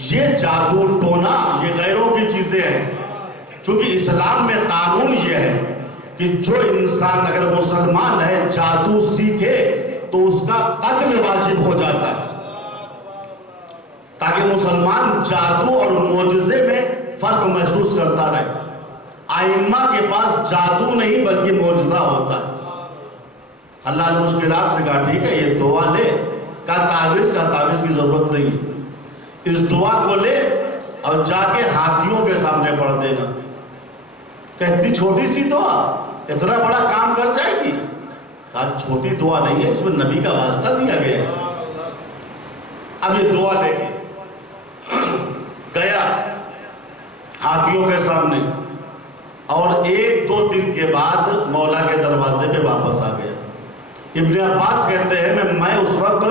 یہ جادو ٹونا یہ غیروں کی چیزیں ہیں. چونکہ اسلام میں قانون یہ ہے کہ جو انسان اگر مسلمان ہے جادو سیکھے تو اس کا قتل واجب ہو جاتا ہے، تاکہ مسلمان جادو اور معجزے میں فرق محسوس کرتا رہے. ائمہ کے پاس جادو نہیں بلکہ معجزہ ہوتا ہے. اللہ نے مشکلات نے کہا ٹھیک ہے یہ دعا لے، کہا تعویذ کی ضرورت نہیں. اس دعا کو لے اور جا کے ہاتھیوں کے سامنے پڑھ دینا. کہتی چھوٹی سی دعا اتنا بڑا کام کر جائے گی؟ کہا چھوٹی دعا نہیں ہے، اس میں نبی کا واسطہ دیا گیا ہے. اب یہ دعا لے کے گیا ہاتھیوں کے سامنے، اور 1-2 دن کے بعد مولا کے دروازے پہ واپس آ گیا. ابن عباس کہتے ہیں میں اس وقت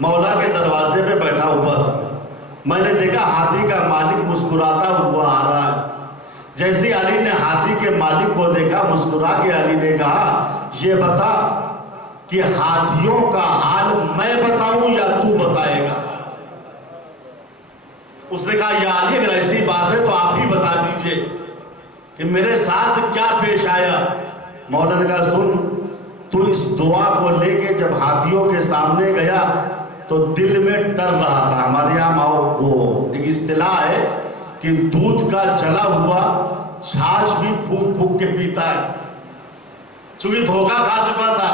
مولا کے دروازے پہ بیٹھا ہوا تھا. میں نے دیکھا ہاتھی کا مالک مسکراتا ہوا آ رہا ہے. جیسے علی نے ہاتھی کے مالک کو دیکھا مسکرا کے علی نے کہا یہ بتا کہ ہاتھیوں کا حال میں بتاؤں یا تو بتائے گا؟ اس نے کہا یا علی اگر ایسی بات ہے تو آپ ہی بتا دیجئے کہ میرے ساتھ کیا پیش آیا. مولا نے کہا سن، تو اس دعا کو لے کے جب ہاتھیوں کے سامنے گیا تو دل میں ڈر رہا تھا. ہمارے یہاں وہ ایک اصطلاح ہے کہ دودھ کا جلا ہوا چھاچھ بھی پھونک پھونک کے پیتا ہے. چونکہ دھوکہ کھا چکا تھا،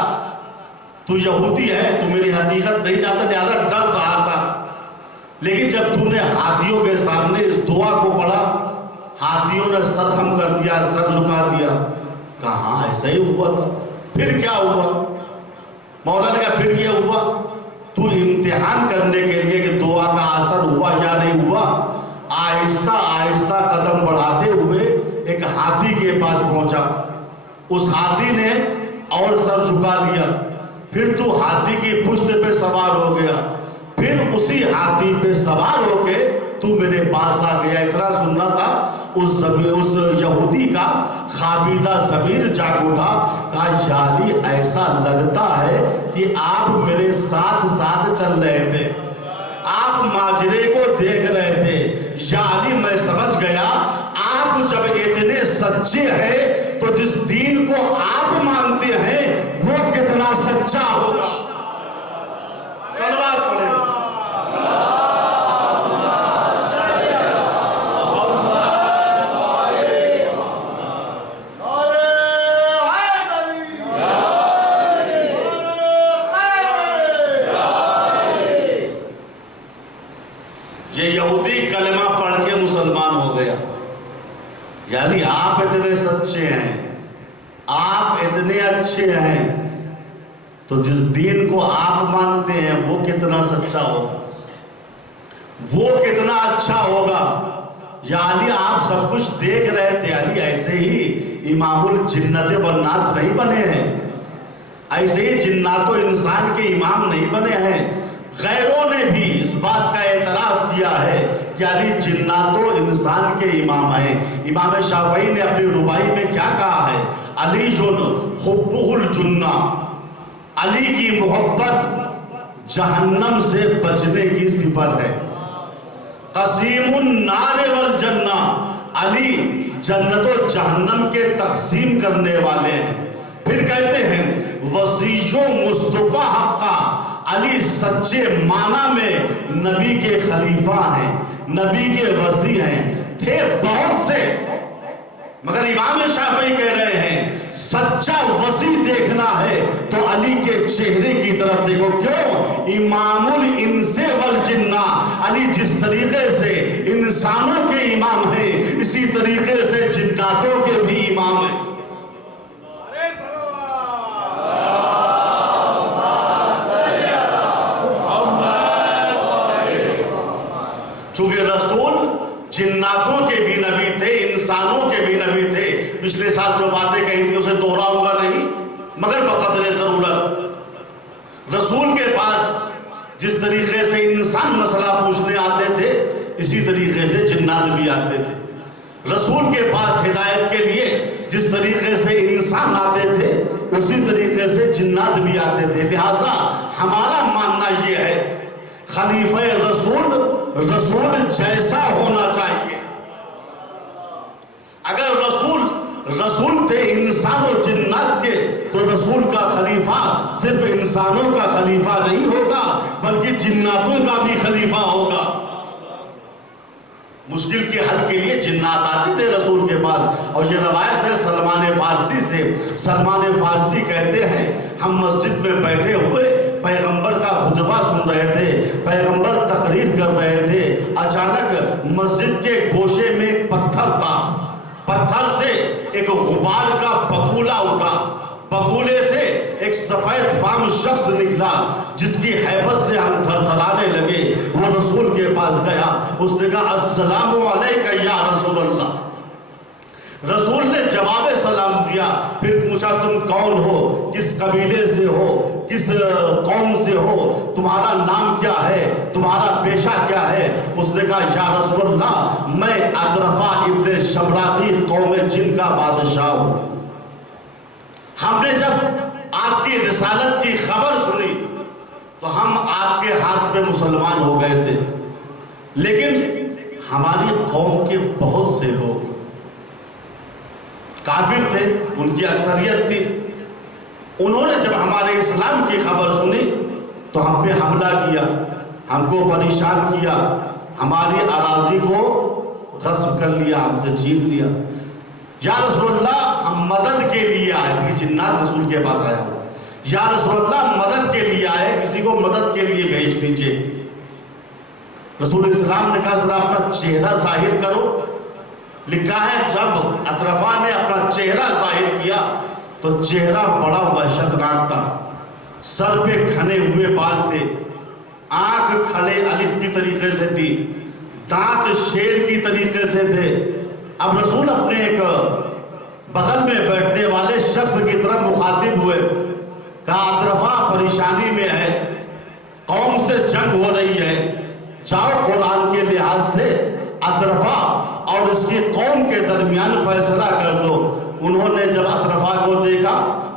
تو یہودی ہے، تو میری حقیقت نہیں جانتا، لہذا ڈر رہا تھا. لیکن جب تو نے ہاتھیوں کے سامنے اس دعا کو پڑھا، ہاتھیوں نے سر خم کر دیا، سر جھکا دیا. کہاں ایسا ہی ہوا تھا؟ پھر کیا ہوا؟ مولا نے کہا پھر یہ ہوا تو امتحان کرنے کے لیے کہ دعا کا اثر ہوا یا نہیں ہوا. آہستہ آہستہ قدم بڑھاتے ہوئے ایک ہاتھی کے پاس پہنچا. اس ہاتھی نے اور سر جھکا لیا. پھر تو ہاتھی کی پشت پہ سوار ہو گیا. پھر اسی ہاتھی پہ سوار ہو کے تو میرے پاس آ گیا. اتنا سننا تھا اس یہودی کا خابیدہ ضمیر جاگ اٹھا. کہا یا علی ایسا لگتا ہے کہ آپ میرے ساتھ ساتھ چل رہے تھے، آپ ماجرے کو دیکھ رہے تھے. یا علی میں سمجھ گیا آپ جب اتنے سچے ہیں تو جس دین کو آپ مانتے ہیں وہ کتنا سچا ہوگا. صلوات پڑھیں. یہ یہودی کلمہ پڑھ کے مسلمان ہو گیا. یعنی آپ اتنے سچے ہیں، آپ اتنے اچھے ہیں، تو جس دین کو آپ مانتے ہیں وہ کتنا سچا ہوگا، وہ کتنا اچھا ہوگا. یعنی آپ سب کچھ دیکھ رہے تھے. یعنی ایسے ہی امام الجنت والناس نہیں بنے ہیں، ایسے ہی جنات و انسان کے امام نہیں بنے ہیں. غیروں نے بھی اس بات کا اعتراف کیا ہے کہ علی جنات و انسان کے امام ہیں. امام شافعی نے اپنی ربائی میں کیا کہا ہے؟ علی حبہ الجنہ، علی کی محبت جہنم سے بچنے کی سپر ہے. قسیم النار والجنہ، علی جنت و جہنم کے تقسیم کرنے والے ہیں. پھر کہتے ہیں وصی مصطفیٰ حقا، علی سچے معنی میں نبی کے خلیفہ ہیں، نبی کے وصی ہیں. تھے بہت سے، مگر امام شافعی کہہ رہے ہیں سچا وصی دیکھنا ہے تو علی کے چہرے کی طرف دیکھو. کیوں؟ امام الانس والجنہ، علی جس طریقے سے انسانوں کے امام ہیں اسی طریقے سے جناتوں کے بھی امام ہیں. چونکہ رسول جناتوں کے بھی نبی تھے، انسانوں کے بھی نبی تھے. پچھلے سال جو باتیں کہی تھی اسے دہراؤں گا نہیں، مگر بقدر ضرورت. رسول کے پاس جس طریقے سے انسان مسئلہ پوچھنے آتے تھے اسی طریقے سے جنات بھی آتے تھے. رسول کے پاس ہدایت کے لیے جس طریقے سے انسان آتے تھے اسی طریقے سے جنات بھی آتے تھے. لہٰذا ہمارا ماننا یہ ہے خلیفہ رسول جیسا ہونا چاہیے. اگر رسول تھے انسان و جنات کے تو رسول کا خلیفہ صرف انسانوں کا خلیفہ نہیں ہوگا بلکہ جناتوں کا بھی خلیفہ ہوگا. مشکل کے حل کے لیے جنات آتے تھے رسول کے پاس. اور یہ روایت ہے سلمان فارسی سے. سلمان فارسی کہتے ہیں ہم مسجد میں بیٹھے ہوئے پیغمبر کا خطبہ سن رہے تھے, پیغمبر تقریر کر رہے تھے. اچانک مسجد کے گوشے میں ایک پتھر تھا, پتھر سے ایک غبار کا بگولا اٹھا, بگولے سے ایک سفید فام شخص نکلا جس کی ہیبت سے ہم تھر تھرانے لگے. وہ رسول کے پاس گیا, اس نے کہا السلام علیکہ یا رسول اللہ. رسول نے جواب سلام دیا. پھر پوچھا تم کون ہو, کس قبیلے سے ہو, کس قوم سے ہو, تمہارا نام کیا ہے, تمہارا پیشہ کیا ہے. اس نے کہا یا رسول اللہ میں اطرفہ ابن شبراقی قوم جن کا بادشاہ ہوں. ہم نے جب آپ کی رسالت کی خبر سنی تو ہم آپ کے ہاتھ پہ مسلمان ہو گئے تھے, لیکن ہماری قوم کے بہت سے لوگ کافر تھے, ان کی اکثریت تھی. انہوں نے جب ہمارے اسلام کی خبر سنی تو ہم پہ حملہ کیا, ہم کو پریشان کیا, ہماری اراضی کو غصب کر لیا, ہم سے چھین لیا. یا رسول اللہ ہم مدد کے لیے آئے. کہ جنات رسول کے پاس آیا ہو, یا رسول اللہ مدد کے لیے آئے, کسی کو مدد کے لیے بھیج دیجئے. رسول اسلام نے کہا ذرا اپنا چہرہ ظاہر کرو. لکھا ہے جب اطرفہ نے اپنا چہرہ ظاہر کیا تو چہرہ بڑا وحشتناک تھا. سر پہ گھنے ہوئے بال تھے, آنکھ کھڑے الف کی طریقے سے تھی, دانت شیر کی طریقے سے تھے. اب رسول اپنے ایک بغل میں بیٹھنے والے شخص کی طرف مخاطب ہوئے, کہا اطرفہ پریشانی میں ہے, قوم سے جنگ ہو رہی ہے, جاؤ قرآن کے لحاظ سے اطرفہ اور اس کی قوم کے درمیان فیصلہ کر دو. انہوں نے جب اطرفہ کو دیکھا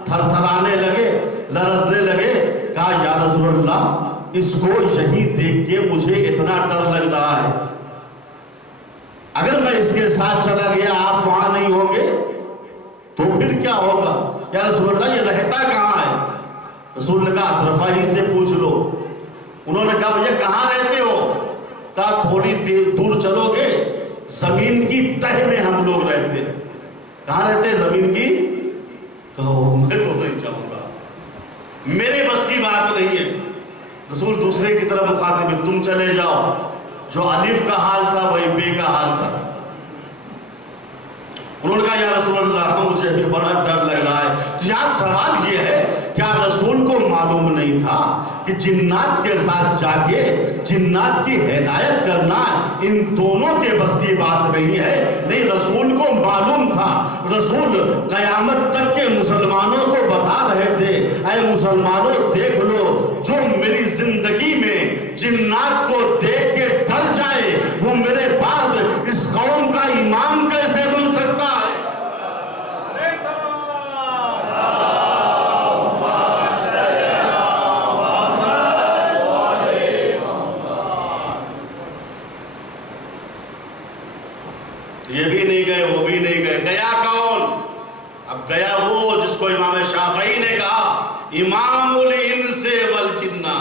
تھر تھرانے لگے, لرزنے لگے. کہا یا رسول اللہ اس کو یہی دیکھ کے مجھے اتنا ڈر لگ رہا ہے, اگر میں اس کے ساتھ چلا گیا آپ وہاں نہیں ہوں گے تو پھر کیا ہوگا. یا رسول اللہ یہ رہتا کہاں ہے. رسول نے کہا اطرفہ ہی سے پوچھ لو. انہوں نے کہا یہ کہاں رہتے ہو. کہا تھوڑی دور چلو گے زمین کی تہ میں ہم لوگ رہتے ہیں. کہاں رہتے ہیں زمین کی. کہو میں تو نہیں چاہوں گا, میرے بس کی بات نہیں ہے. رسول دوسرے کی طرف مخاطب ہے, تم چلے جاؤ. جو الف کا حال تھا وہی بے کا حال تھا. انہوں نے کہا یا رسول اللہ مجھے بھی بڑا ڈر لگ رہا ہے. یہاں سوال یہ ہے کیا رسول کو معلوم نہیں تھا کہ جنات کے ساتھ جا کے جنات کی ہدایت کرنا ان دونوں کے بس کی بات نہیں ہے. نہیں, رسول کو معلوم تھا. رسول قیامت تک کے مسلمانوں کو بتا رہے تھے اے مسلمانوں دیکھ لو, جو میری زندگی میں جنات کو دیکھ کے ڈر جائے وہ میرے بعد اس قوم کا امام کیسے بن سکتا ہے. یہ بھی نہیں گئے, وہ بھی نہیں گئے. گیا کون؟ اب گیا وہ جس کو امام شافعی نے کہا امام الانس والجنہ.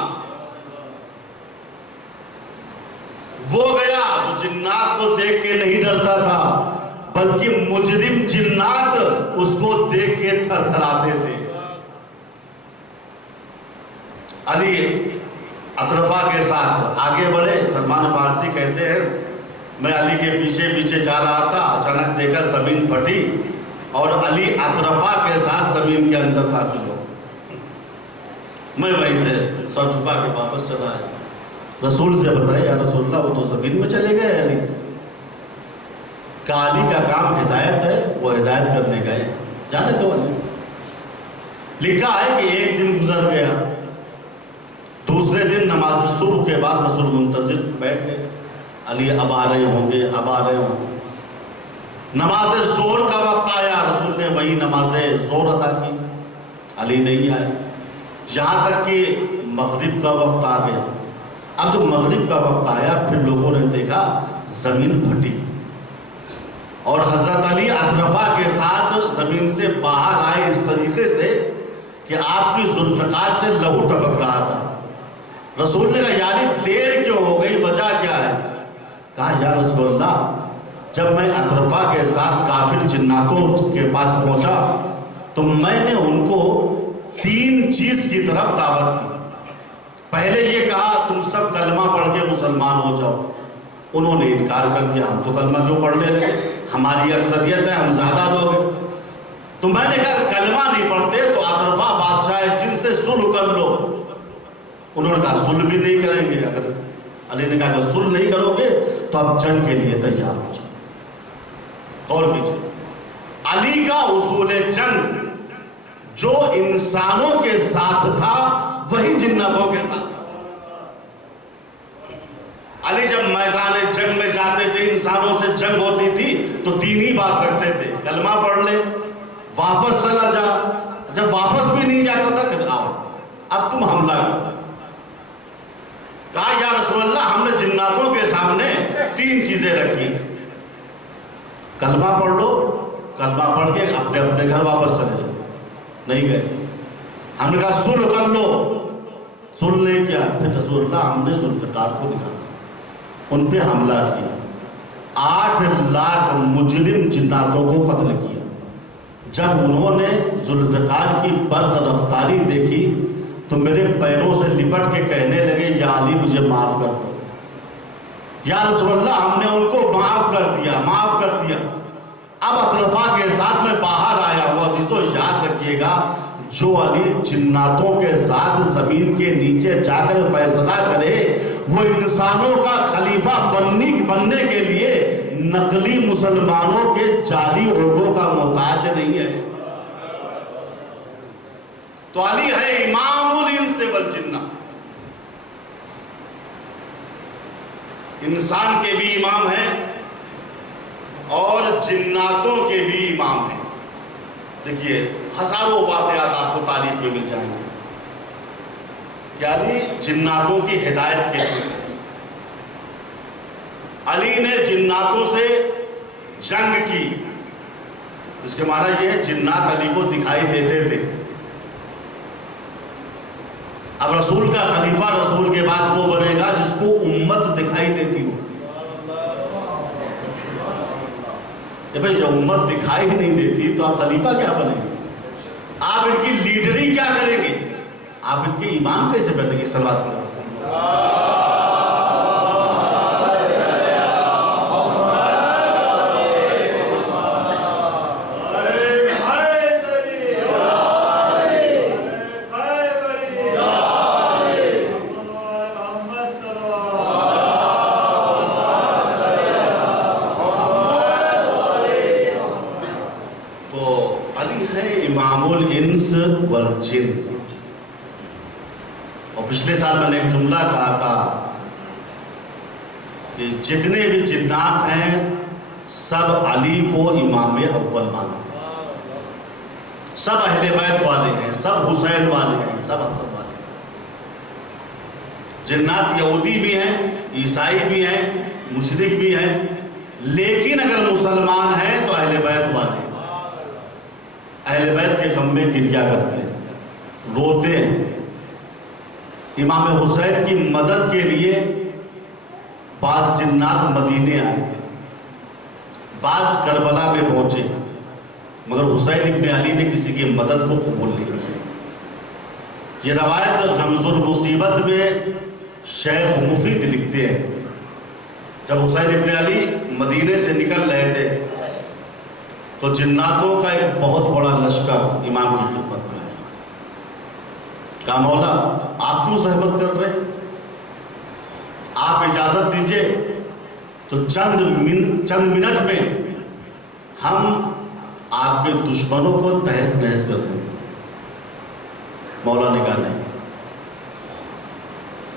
وہ گیا جو جنات کو دیکھ کے نہیں ڈرتا تھا بلکہ مجرم جنات اس کو دیکھ کے تھر تھراتے تھے. علی اطرفہ کے ساتھ آگے بڑھے. سلمان فارسی کہتے ہیں میں علی کے پیچھے پیچھے جا رہا تھا, اچانک دیکھا زمین پھٹی اور علی اطرفہ کے ساتھ زمین کے اندر داخل ہو. میں وہیں سے سر جھکا کے واپس چلا آیا. رسول سے بتایا یا رسول اللہ وہ تو زمین میں چلے گئے. علی کہ علی کا کام ہدایت ہے, وہ ہدایت کرنے گئے, جانے تو علی. لکھا ہے کہ ایک دن گزر گیا, دوسرے دن نماز صبح کے بعد رسول منتظر بیٹھ گئے. علی اب آ رہے ہوں گے, اب آ رہے ہوں گے. نماز زور کا وقت آیا, رسول نے وہی نماز زور ادا کی, علی نہیں آئے. یہاں تک کہ مغرب کا وقت آ گیا, اب جب مغرب کا وقت آیا پھر لوگوں نے دیکھا زمین پھٹی اور حضرت علی اطرفہ کے ساتھ زمین سے باہر آئے اس طریقے سے کہ آپ کی ذوالفقار سے لہو ٹپک رہا تھا۔ رسول نے کہا یعنی دیر کیوں ہو گئی، وجہ کیا ہے؟ کہا یا رسول اللہ جب میں اطرفہ کے ساتھ کافر جناتوں کے پاس پہنچا تو میں نے ان کو 3 چیز کی طرف دعوت دی۔ پہلے یہ کہا تم سب کلمہ پڑھ کے مسلمان ہو جاؤ، انہوں نے انکار کر دیا، ہم تو کلمہ کیوں پڑھنے لگے، ہماری اکثریت ہے، ہم زیادہ لوگ ہیں۔ تو میں نے کہا کلمہ نہیں پڑھتے تو اطرفہ بادشاہ جن سے صلح کر لو۔ انہوں نے کہا صلح بھی نہیں کریں گے۔ اگر علی نے کہا کہ صلح نہیں کرو گے تو اب جنگ کے لیے تیار ہو جاؤ۔ غور کیجیے، علی کا اصول جنگ جو انسانوں کے ساتھ تھا وہی جناتوں کے ساتھ تھا۔ علی جب میدان جنگ میں جاتے تھے، انسانوں سے جنگ ہوتی تھی تو 3 ہی بات رکھتے تھے، کلمہ پڑھ لے، واپس چلا جا۔ جب واپس بھی نہیں جاتا تھا کہ آؤ اب تم حملہ کرو۔ کہا یا رسول اللہ ہم نے جناتوں کے سامنے 3 چیزیں رکھی، کلمہ پڑھ لو، کلمہ پڑھ کے اپنے اپنے گھر واپس چلے جاؤ۔ نہیں گئے۔ ہم نے کہا صلح کر لو، صلح نہیں کیا۔ پھر رسول اللہ ہم نے ذوالفقار کو نکالا، ان پہ حملہ کیا، 8 لاکھ مجرم جناتوں کو قتل کیا۔ جب انہوں نے ذوالفقار کی برق رفتاری دیکھی تو میرے پیروں سے لپٹ کے کہنے لگے یا علی مجھے معاف کر دو۔ یا رسول اللہ ہم نے ان کو معاف کر دیا، معاف کر دیا۔ اب اطرفہ کے ساتھ میں باہر آیا ہوا عزیزو، یاد رکھیے گا جو علی جناتوں کے ساتھ زمین کے نیچے جا کر فیصلہ کرے وہ انسانوں کا خلیفہ بننے کے لیے نقلی مسلمانوں کے جعلی ووٹوں کا محتاج نہیں ہے۔ تو علی ہے امام الانس والجنہ، انسان کے بھی امام ہیں اور جناتوں کے بھی امام ہیں۔ دیکھیے ہزاروں واقعات آپ کو تاریخ میں مل جائیں گے کہ علی جناتوں کی ہدایت کے لیے، علی نے جناتوں سے جنگ کی، اس کے معنی یہ ہے جنات علی کو دکھائی دیتے تھے۔ اب رسول کا خلیفہ رسول کے بعد وہ بنے گا جس کو امت دکھائی دیتی ہو۔ بھائی جب امت دکھائی ہی نہیں دیتی تو آپ خلیفہ کیا بنیں گے؟ آپ ان کی لیڈری کیا کریں گے؟ آپ ان کے امام کیسے بنیں گے؟ صلوات پڑھو۔ والجن۔ اور پچھلے سال میں نے ایک جملہ کہا تھا کہ جتنے بھی جنات ہیں سب علی کو امام اول مانتے ہیں، سب اہل بیت والے ہیں، سب حسین والے ہیں، سب حسن والے ہیں۔ جنات یہودی بھی ہیں، عیسائی بھی ہیں، مشرک بھی ہیں، لیکن اگر مسلمان ہیں تو اہل بیت والے ہیں۔ اہل بیت کے غم میں گریا کرتے ہیں، روتے ہیں۔ امام حسین کی مدد کے لیے بعض جنات مدینے آئے تھے، بعض کربلا میں پہنچے، مگر حسین ابن علی نے کسی کی مدد کو قبول نہیں کیا۔ یہ روایت رمز المصیبت میں شیخ مفید لکھتے ہیں، جب حسین ابن علی مدینے سے نکل رہے تھے تو جناتوں کا ایک بہت بڑا لشکر امام کی خدمت میں آیا۔ کہا مولا آپ کیوں زحمت کر رہے ہیں؟ آپ اجازت دیجئے تو چند منٹ میں ہم آپ کے دشمنوں کو تہس نہس کر دیں۔ مولا نے کہا نہیں،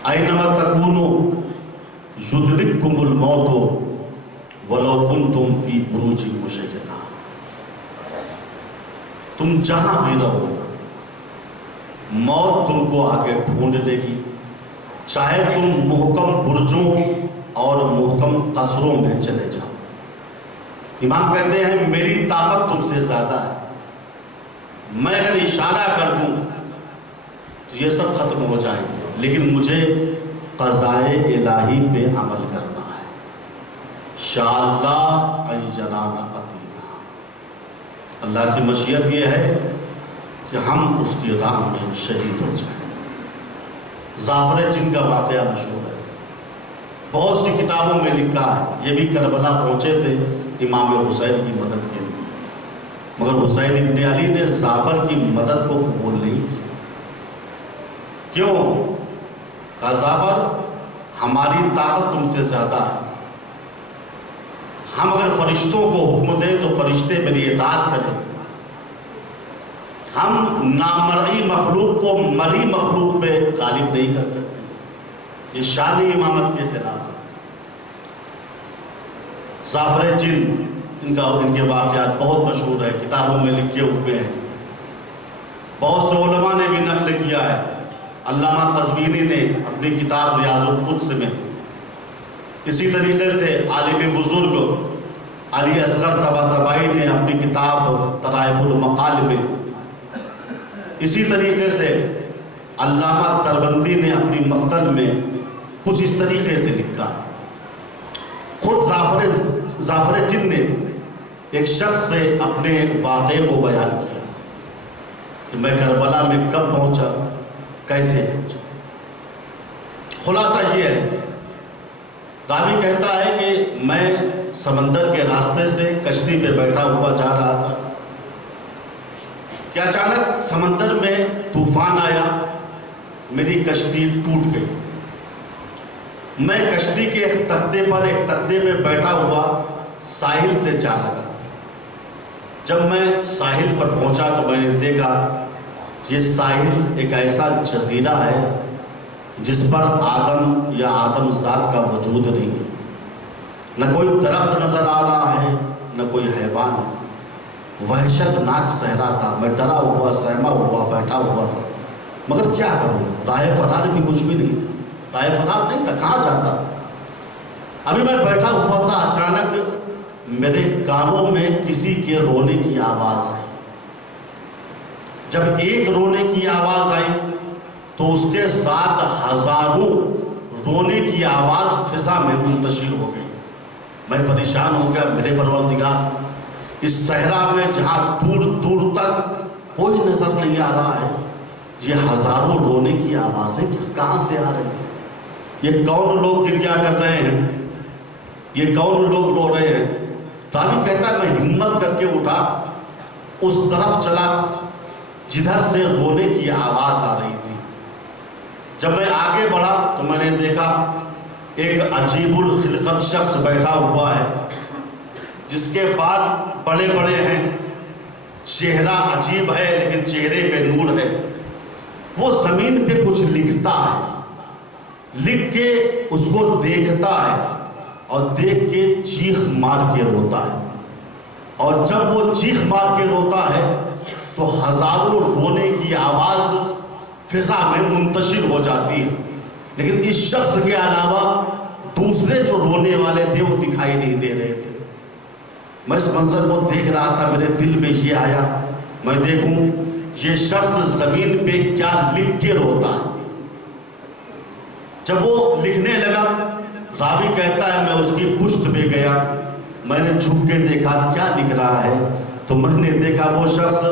اینما تکونوا یدرککم الموت ولو کنتم فی بروج مشیدہ۔ تم جہاں بھی رہو موت تم کو آ کے ڈھونڈ لے گی، چاہے تم محکم برجوں اور محکم قصروں میں چلے جاؤ۔ امام کہتے ہیں میری طاقت تم سے زیادہ ہے، میں اگر اشارہ کر دوں تو یہ سب ختم ہو جائیں گے، لیکن مجھے قضائے الہی پہ عمل کرنا ہے۔ شاء اللہ ان یرانا قتیلا، اللہ کی مشیت یہ ہے کہ ہم اس کی راہ میں شہید ہو جائیں۔ زعفر جن کا واقعہ مشہور ہے، بہت سی کتابوں میں لکھا ہے، یہ بھی کربلا پہنچے تھے امام حسین کی مدد کے لیے، مگر حسین ابن علی نے زعفر کی مدد کو قبول نہیں کی۔ کیوں؟ کہا زعفر ہماری طاقت تم سے زیادہ ہے، ہم اگر فرشتوں کو حکم دیں تو فرشتے میری اطاعت کریں، ہم نامرئی مخلوق کو مرئی مخلوق پہ غالب نہیں کر سکتے، یہ شان امامت کے خلاف ہے۔ زعفر جن ان کے واقعات بہت مشہور ہے، کتابوں میں لکھے ہوئے ہیں، بہت سے علماء نے بھی نقل کیا ہے۔ علامہ قزوینی نے اپنی کتاب ریاض القدس میں، اسی طریقے سے عالم بزرگ علی اصغر طباطبائی نے اپنی کتاب طرائف المقال میں، اسی طریقے سے علامہ دربندی نے اپنی مقتل میں کچھ اس طریقے سے لکھا ہے۔ خود زعفر جن نے ایک شخص سے اپنے واقعے کو بیان کیا کہ میں کربلا میں کب پہنچا، کیسے پہنچا۔ خلاصہ یہ ہے، راوی کہتا ہے کہ میں سمندر کے راستے سے کشتی پہ بیٹھا ہوا جا رہا تھا کہ اچانک سمندر میں طوفان آیا، میری کشتی ٹوٹ گئی۔ میں کشتی کے ایک تختے پہ بیٹھا ہوا ساحل سے جا لگا۔ جب میں ساحل پر پہنچا تو میں نے دیکھا یہ ساحل ایک ایسا جزیرہ ہے جس پر آدم یا آدم ذات کا وجود نہیں ہے، نہ کوئی درخت نظر آ رہا ہے نہ کوئی حیوان ہے۔ وحشت ناک صحرا تھا، میں ڈرا ہوا سہما ہوا بیٹھا ہوا تھا، مگر کیا کروں، راہ فرار بھی کچھ بھی نہیں تھا، راہ فرار نہیں تھا، کہاں جاتا۔ ابھی میں بیٹھا ہوا تھا، اچانک میرے کانوں میں کسی کے رونے کی آواز آئی۔ جب ایک رونے کی آواز آئی تو اس کے ساتھ ہزاروں رونے کی آواز فضا میں منتشر ہو گئی۔ میں پریشان ہو گیا، میرے پروردگار، اس صحرا میں جہاں دور دور تک کوئی نظر نہیں آ رہا ہے، یہ ہزاروں رونے کی آوازیں کہاں سے آ رہی ہیں؟ یہ کون لوگ گریہ کر رہے ہیں؟ یہ کون لوگ رو رہے ہیں؟ راوی کہتا ہے میں ہمت کر کے اٹھا، اس طرف چلا جدھر سے رونے کی آواز آ رہی تھی۔ جب میں آگے بڑھا تو میں نے دیکھا ایک عجیب الخلقت شخص بیٹھا ہوا ہے، جس کے بال بڑے بڑے ہیں، چہرہ عجیب ہے لیکن چہرے پہ نور ہے۔ وہ زمین پہ کچھ لکھتا ہے، لکھ کے اس کو دیکھتا ہے اور دیکھ کے چیخ مار کے روتا ہے، اور جب وہ چیخ مار کے روتا ہے تو ہزاروں رونے کی آواز فضا میں منتشر ہو جاتی ہے، لیکن اس شخص کے علاوہ دوسرے جو رونے والے تھے وہ دکھائی نہیں دے رہے تھے۔ میں اس منظر کو دیکھ رہا تھا، میرے دل میں یہ آیا میں دیکھوں یہ شخص زمین پہ کیا لکھ کے روتا ہے۔ جب وہ لکھنے لگا، راوی کہتا ہے میں اس کی پشت پہ گیا، میں نے جھک کے دیکھا کیا لکھ رہا ہے، تو میں نے دیکھا وہ شخص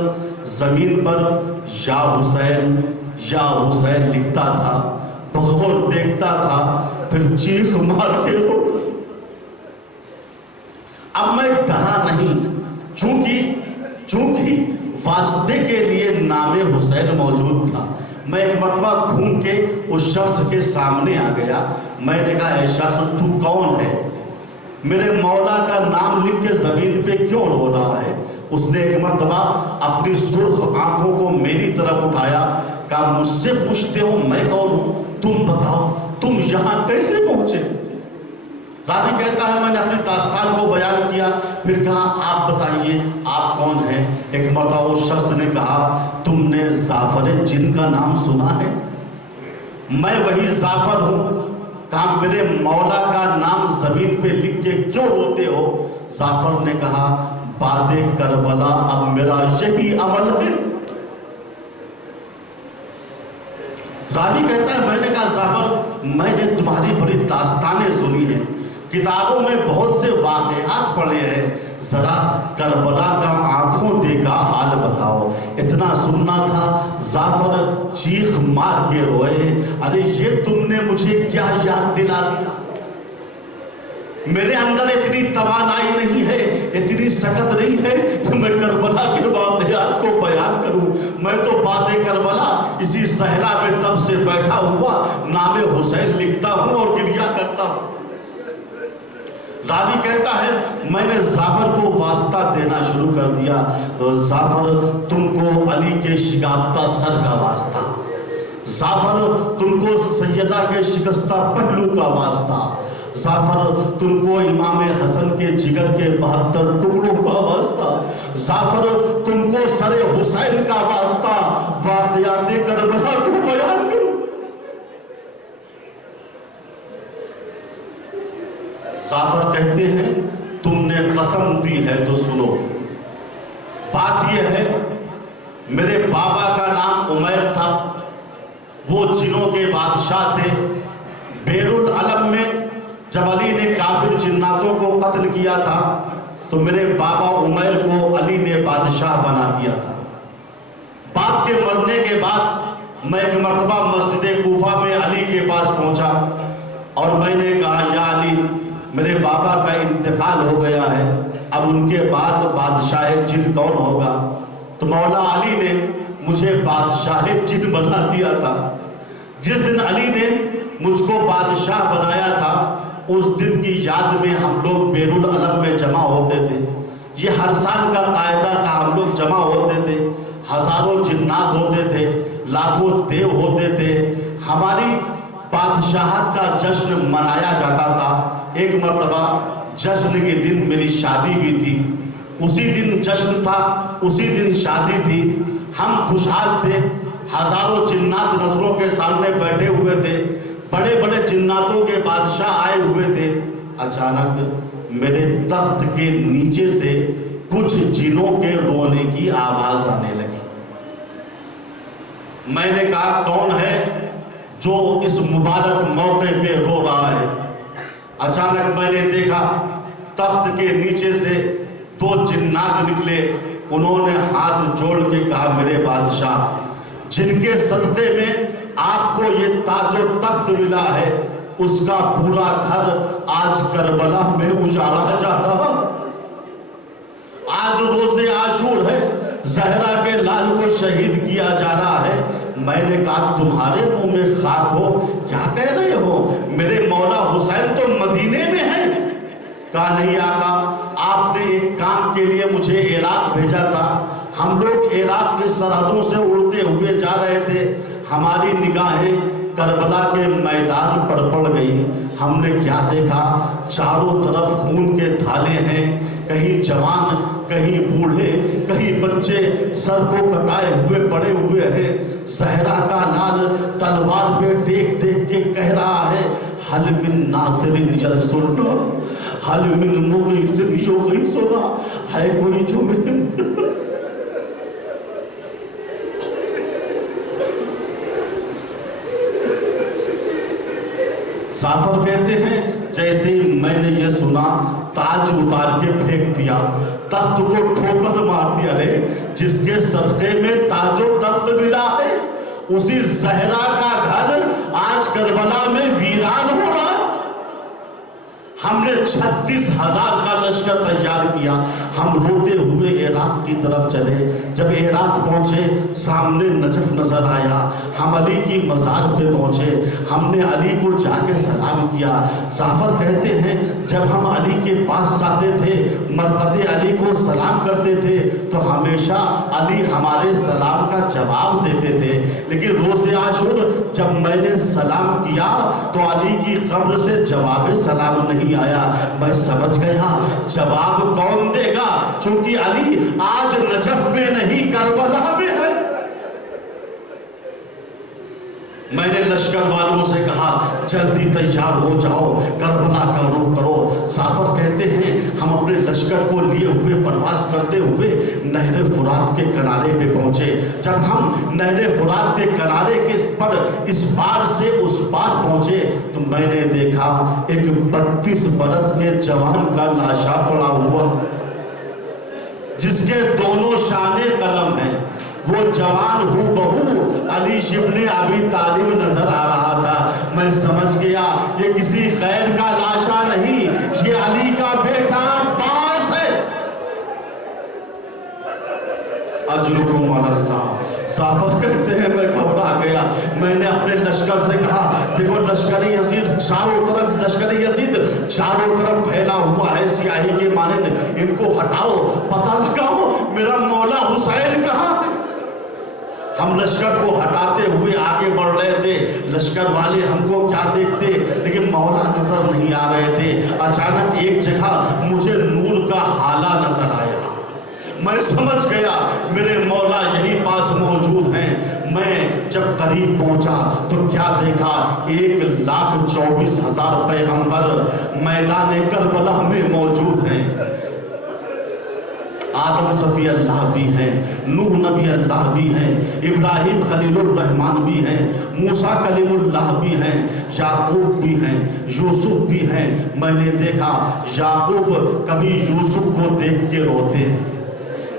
زمین پر یا حسین لکھتا تھا، بغور دیکھتا تھا، پھر چیخ مار کے روتا۔ اب میں ڈرا نہیں، چونکہ واسطے کے لیے نام حسین موجود تھا۔ میں ایک مرتبہ گھوم کے اس شخص کے سامنے آ گیا، میں نے کہا اے شخص تو کون ہے؟ میرے مولا کا نام لکھ کے زمین پہ کیوں رو رہا ہے؟ اس نے ایک مرتبہ اپنی سرخ آنکھوں کو میری طرف اٹھایا، کہا مجھ سے پوچھتے ہو میں کون ہوں؟ تم بتاؤ تم یہاں کیسے پہنچے؟ راوی کہتا ہے میں نے اپنی داستان کو بیان کیا، پھر کہا آپ بتائیے آپ کون ہیں؟ ایک مرتبہ اس شخص نے کہا تم نے زعفر جن کا نام سنا ہے؟ میں وہی ظافر ہوں۔ کہا میرے مولا کا نام زمین پہ لکھ کے کیوں روتے ہو؟ ظافر نے کہا باد کربلا اب میرا یہی عمل ہے۔ راوی کہتا ہے میں نے کہا ظافر میں نے تمہاری بڑی داستانیں سنی ہیں، کتابوں میں بہت سے واقعات پڑھے ہیں، ذرا کربلا کا آنکھوں دیکھا حال بتاؤ۔ اتنا سننا تھا ظافر چیخ مار کے روئے، ارے یہ تم نے مجھے کیا یاد دلا دیا؟ میرے اندر اتنی توانائی نہیں ہے، اتنی سکت نہیں ہے کہ میں کربلا کے واقعات کو بیان کروں۔ میں تو باد کربلا اسی صحرا میں تب سے بیٹھا ہوا نام حسین لکھتا ہوں اور گریہ کرتا ہوں۔ راوی کہتا ہے میں نے ظافر کو واسطہ دینا شروع کر دیا، ظافر تم کو علی کے شگافتہ سر کا واسطہ، ظافر تم کو سیدہ کے شکستہ پہلو کا واسطہ، ظافر تم کو امام حسن کے جگر کے 72 ٹکڑوں کا واسطہ، ظافر تم کو سر حسین کا واسطہ، واقعات کربلا کو بیان کروں۔ ظافر کہتے ہیں تم نے قسم دی ہے تو سنو، بات یہ ہے میرے بابا کا نام عمیر تھا، وہ جنوں کے بادشاہ تھے۔ بیر العلم میں جب علی نے کافر جناتوں کو قتل کیا تھا تو میرے بابا عمیر کو علی نے بادشاہ بنا دیا تھا۔ باپ کے مرنے کے بعد میں ایک مرتبہ مسجد کوفہ میں علی کے پاس پہنچا اور میں نے کہا یا علی میرے بابا کا انتقال ہو گیا ہے، اب ان کے بعد بادشاہ جن کون ہوگا؟ تو مولا علی نے مجھے بادشاہ جن بنا دیا تھا۔ جس دن علی نے مجھ کو بادشاہ بنایا تھا اس دن کی یاد میں ہم لوگ بیر العلم میں جمع ہوتے تھے۔ یہ ہر سال کا قاعدہ تھا، ہم لوگ جمع ہوتے تھے، ہزاروں جنات ہوتے تھے، لاکھوں دیو ہوتے تھے، ہماری بادشاہت کا جشن منایا جاتا تھا۔ ایک مرتبہ جشن کے دن میری شادی بھی تھی، اسی دن جشن تھا، اسی دن شادی تھی، ہم خوشحال تھے، ہزاروں جنات نظروں کے سامنے بیٹھے ہوئے تھے، بڑے بڑے جناتوں کے بادشاہ آئے ہوئے تھے۔ اچانک میرے تخت کے نیچے سے کچھ جنوں کے رونے کی آواز آنے لگی۔ میں نے کہا کون ہے جو اس مبارک موقع پہ رو رہا ہے؟ اچانک میں نے دیکھا تخت کے نیچے سے 2 جنات نکلے، انہوں نے ہاتھ جوڑ کے کہا میرے بادشاہ جن کے صدقے میں آپ کو یہ تاج و تخت ملا ہے اس کا پورا گھر آج کربلا میں اجاڑا جا رہا، آج روز عاشور ہے، زہرا کے لال کو شہید کیا جا رہا ہے۔ میں نے کہا تمہارے منہ میں خاک ہو، کیا کہہ رہے ہو؟ میرے مولا حسین تو مدینے میں ہیں۔ کہا نہیں آقا، آپ نے ایک کام کے لیے مجھے عراق بھیجا تھا، ہم لوگ عراق کی سرحدوں سے اڑتے ہوئے جا رہے تھے، ہماری نگاہیں کربلا کے میدان پر پڑ گئی، ہم نے کیا دیکھا؟ چاروں طرف خون کے تھالے ہیں، کہیں جوان، کہیں بوڑھے، کہیں بچے سر کو کٹائے ہوئے پڑے ہوئے ہیں۔ زہرا کا لال تلوار پہ دیکھ دیکھ کے کہہ رہا ہے حل من ناصر ینصرنا، حل من مغیث یغیثنا، ہے کوئی جو میرے ظافر کہتے ہیں جیسے ہی میں نے یہ سنا تاج اتار کے پھینک دیا، تخت کو ٹھوکر مار دیا، رے جس کے صدقے میں تاج و تخت ملا ہے اسی زہرا کا گھر آج کربلا میں ویران ہو رہا۔ ہم نے 36,000 کا لشکر تیار کیا، ہم روتے ہوئے عراق کی طرف چلے۔ جب عراق پہنچے سامنے نجف نظر آیا، ہم علی کی مزار پہ پہنچے، ہم نے علی کو جا کے سلام کیا۔ ظافر کہتے ہیں جب ہم علی کے پاس جاتے تھے، مرقد علی کو سلام کرتے تھے تو ہمیشہ علی ہمارے سلام کا جواب دیتے تھے، لیکن روز عاشور جب میں نے سلام کیا تو علی کی قبر سے جواب سلام نہیں آیا۔ میں سمجھ گیا جواب کون دے گا، چونکہ علی آج نجف میں نہیں کربلا میں ہے۔ میں نے لشکر والوں سے کہا جلدی تیار ہو جاؤ، کربلا کا رخ کرو۔ جعفر کہتے ہیں ہم اپنے لشکر کو لیے ہوئے پرواز کرتے ہوئے نہر فرات کے کنارے پہ پہنچے۔ جب ہم نہر فرات کے کنارے کے پر اس پار سے اس پار پہنچے تو میں نے دیکھا ایک 32 برس کے جوان کا لاشا پڑا ہوا جس کے دونوں شانے قلم ہیں۔ وہ جوان ہو بہو علی ابن ابی طالب نظر آ رہا تھا۔ میں سمجھ گیا یہ کسی غیر کا لاشا نہیں، یہ علی کا بیٹا عباس ہے۔ اجرکم علی اللہ۔ جعفر کہتے ہیں میں گھبرا گیا۔ میں نے اپنے لشکر سے کہا دیکھو لشکر یزید چاروں طرف پھیلا ہوا ہے سیاہی کے مانند، ان کو ہٹاؤ، پتہ لگاؤ میرا مولا حسین کہاں ہے۔ ہم لشکر کو ہٹاتے ہوئے آگے بڑھ رہے تھے، لشکر والے ہم کو کیا دیکھتے لیکن مولا نظر نہیں آ رہے تھے۔ اچانک ایک جگہ مجھے نور کا حالہ نظر آیا، میں سمجھ گیا میرے مولا یہی پاس موجود ہیں۔ میں جب قریب پہنچا تو کیا دیکھا 1,24,000 پیغمبر میدان کربلا میں موجود ہیں۔ آدم صفی اللہ بھی ہیں، نوح نبی اللہ بھی ہیں، ابراہیم خلیل الرحمن بھی ہیں، موسیٰ کلیم اللہ بھی ہیں، یعقوب بھی ہیں، یوسف بھی ہیں۔ میں نے دیکھا یعقوب کبھی یوسف کو دیکھ کے روتے ہیں،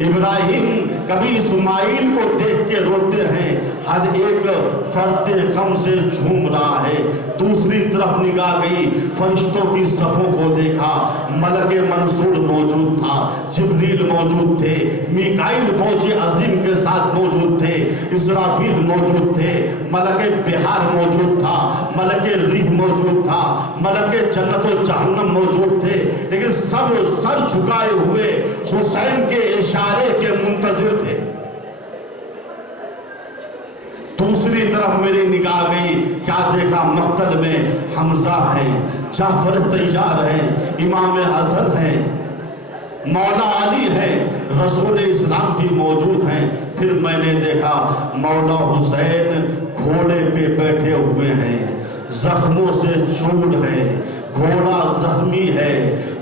ابراہیم کبھی اسماعیل کو دیکھ کے روتے ہیں، ہر ایک فرد غم سے جھوم رہا ہے۔ دوسری طرف نگاہ گئی، فرشتوں کی صفوں کو دیکھا، ملک منصور موجود تھا، جبریل موجود تھے، میکائیل فوج عظیم کے ساتھ موجود تھے، اسرافیل موجود تھے، ملک بہار موجود تھا، ملک ریح موجود تھا، ملک جنت و جہنم موجود تھے، لیکن سب سر جھکائے ہوئے حسین کے اشارے کے منتظر تھے۔ دوسری طرف میری نگاہ گئی، کیا دیکھا مقتل میں حمزہ ہیں، جعفر تیار ہیں، امام حسن ہیں، مولا علی ہیں، رسول اسلام بھی موجود ہیں۔ پھر میں نے دیکھا مولا حسین گھوڑے پہ بیٹھے ہوئے ہیں، زخموں سے چور ہے، گھوڑا زخمی ہے،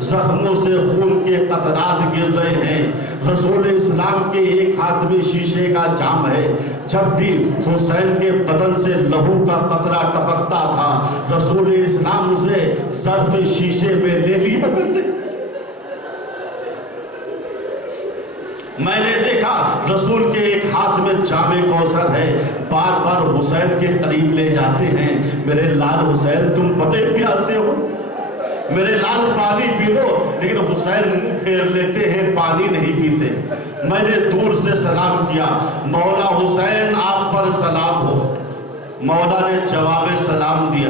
زخموں سے خون کے قطرات گر رہے ہیں۔ رسول اسلام کے ایک ہاتھ میں شیشے کا جام ہے، جب بھی حسین کے بدن سے لہو کا قطرہ ٹپکتا تھا رسول اسلام اسے ظرف شیشے میں لے لیا کرتے۔ میں نے دیکھا رسول کے ایک ہاتھ میں جام کوثر ہے، بار بار حسین کے قریب لے جاتے ہیں، میرے لال حسین تم بڑے پیاسے ہو، میرے لال پانی پی لو، لیکن حسین منہ پھیر لیتے ہیں، پانی نہیں پیتے۔ میں نے دور سے سلام کیا، مولا حسین آپ پر سلام ہو۔ مولا نے جواب سلام دیا۔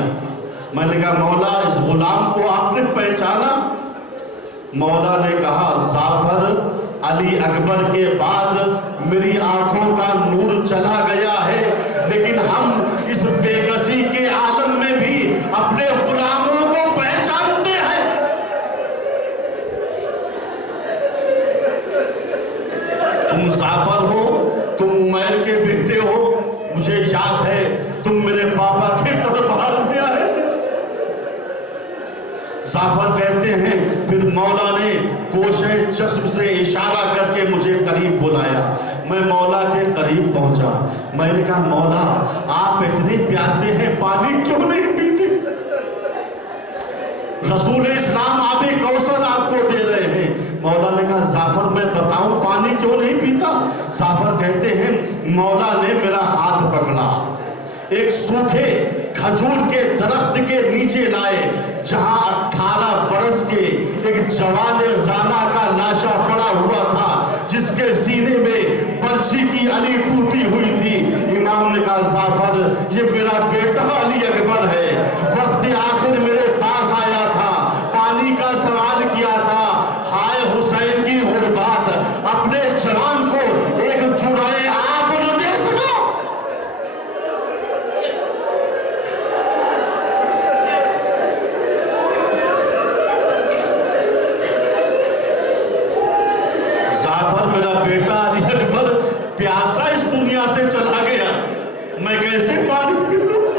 میں نے کہا مولا اس غلام کو آپ نے پہچانا؟ مولا نے کہا جعفر علی اکبر کے بعد میری آنکھوں کا نور چلا گیا ہے، لیکن ہم اس بے کسی کے عالم میں بھی اپنے غلاموں کو پہچانتے ہیں۔ تم جعفر ہو، تم عمیر کے بیٹے ہو، مجھے یاد ہے تم میرے بابا کے دربار میں آئے تھے۔ جعفر کہتے ہیں پھر مولا نے گوشے چشم سے اشارہ کر کے مجھے قریب بلایا۔ میں مولا کے قریب پہنچا، میں نے کہا مولا آپ اتنے پیاسے ہیں، پانی کیوں نہیں پیتے؟ رسول اسلام آب کوثر آپ کو دے رہے ہیں۔ مولا نے کہا جعفر میں بتاؤں پانی کیوں نہیں پیتا؟ جعفر کہتے ہیں مولا نے میرا ہاتھ پکڑا، ایک سوکھے کھجور کے درخت کے نیچے لائے جہاں 18 برس کے ایک جوان رانا کا لاشا پڑا ہوا تھا، جس کے سینے میں برچی کی علی ٹوٹی ہوئی تھی۔ امام نے کہا جعفر یہ میرا بیٹا علی اکبر ہے، وقت آخر میرے پاس آیا تھا، پانی کا سوال کیا تھا، ہائے حسین کی غربات، اپنے جوان کو ایک جرعہ آب نہ دے سکا۔ جعفر میرا بیٹا علی اکبر پیاسا اس دنیا سے چلا گیا، میں کیسے پانی پی لوں؟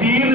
3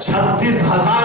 36,000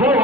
2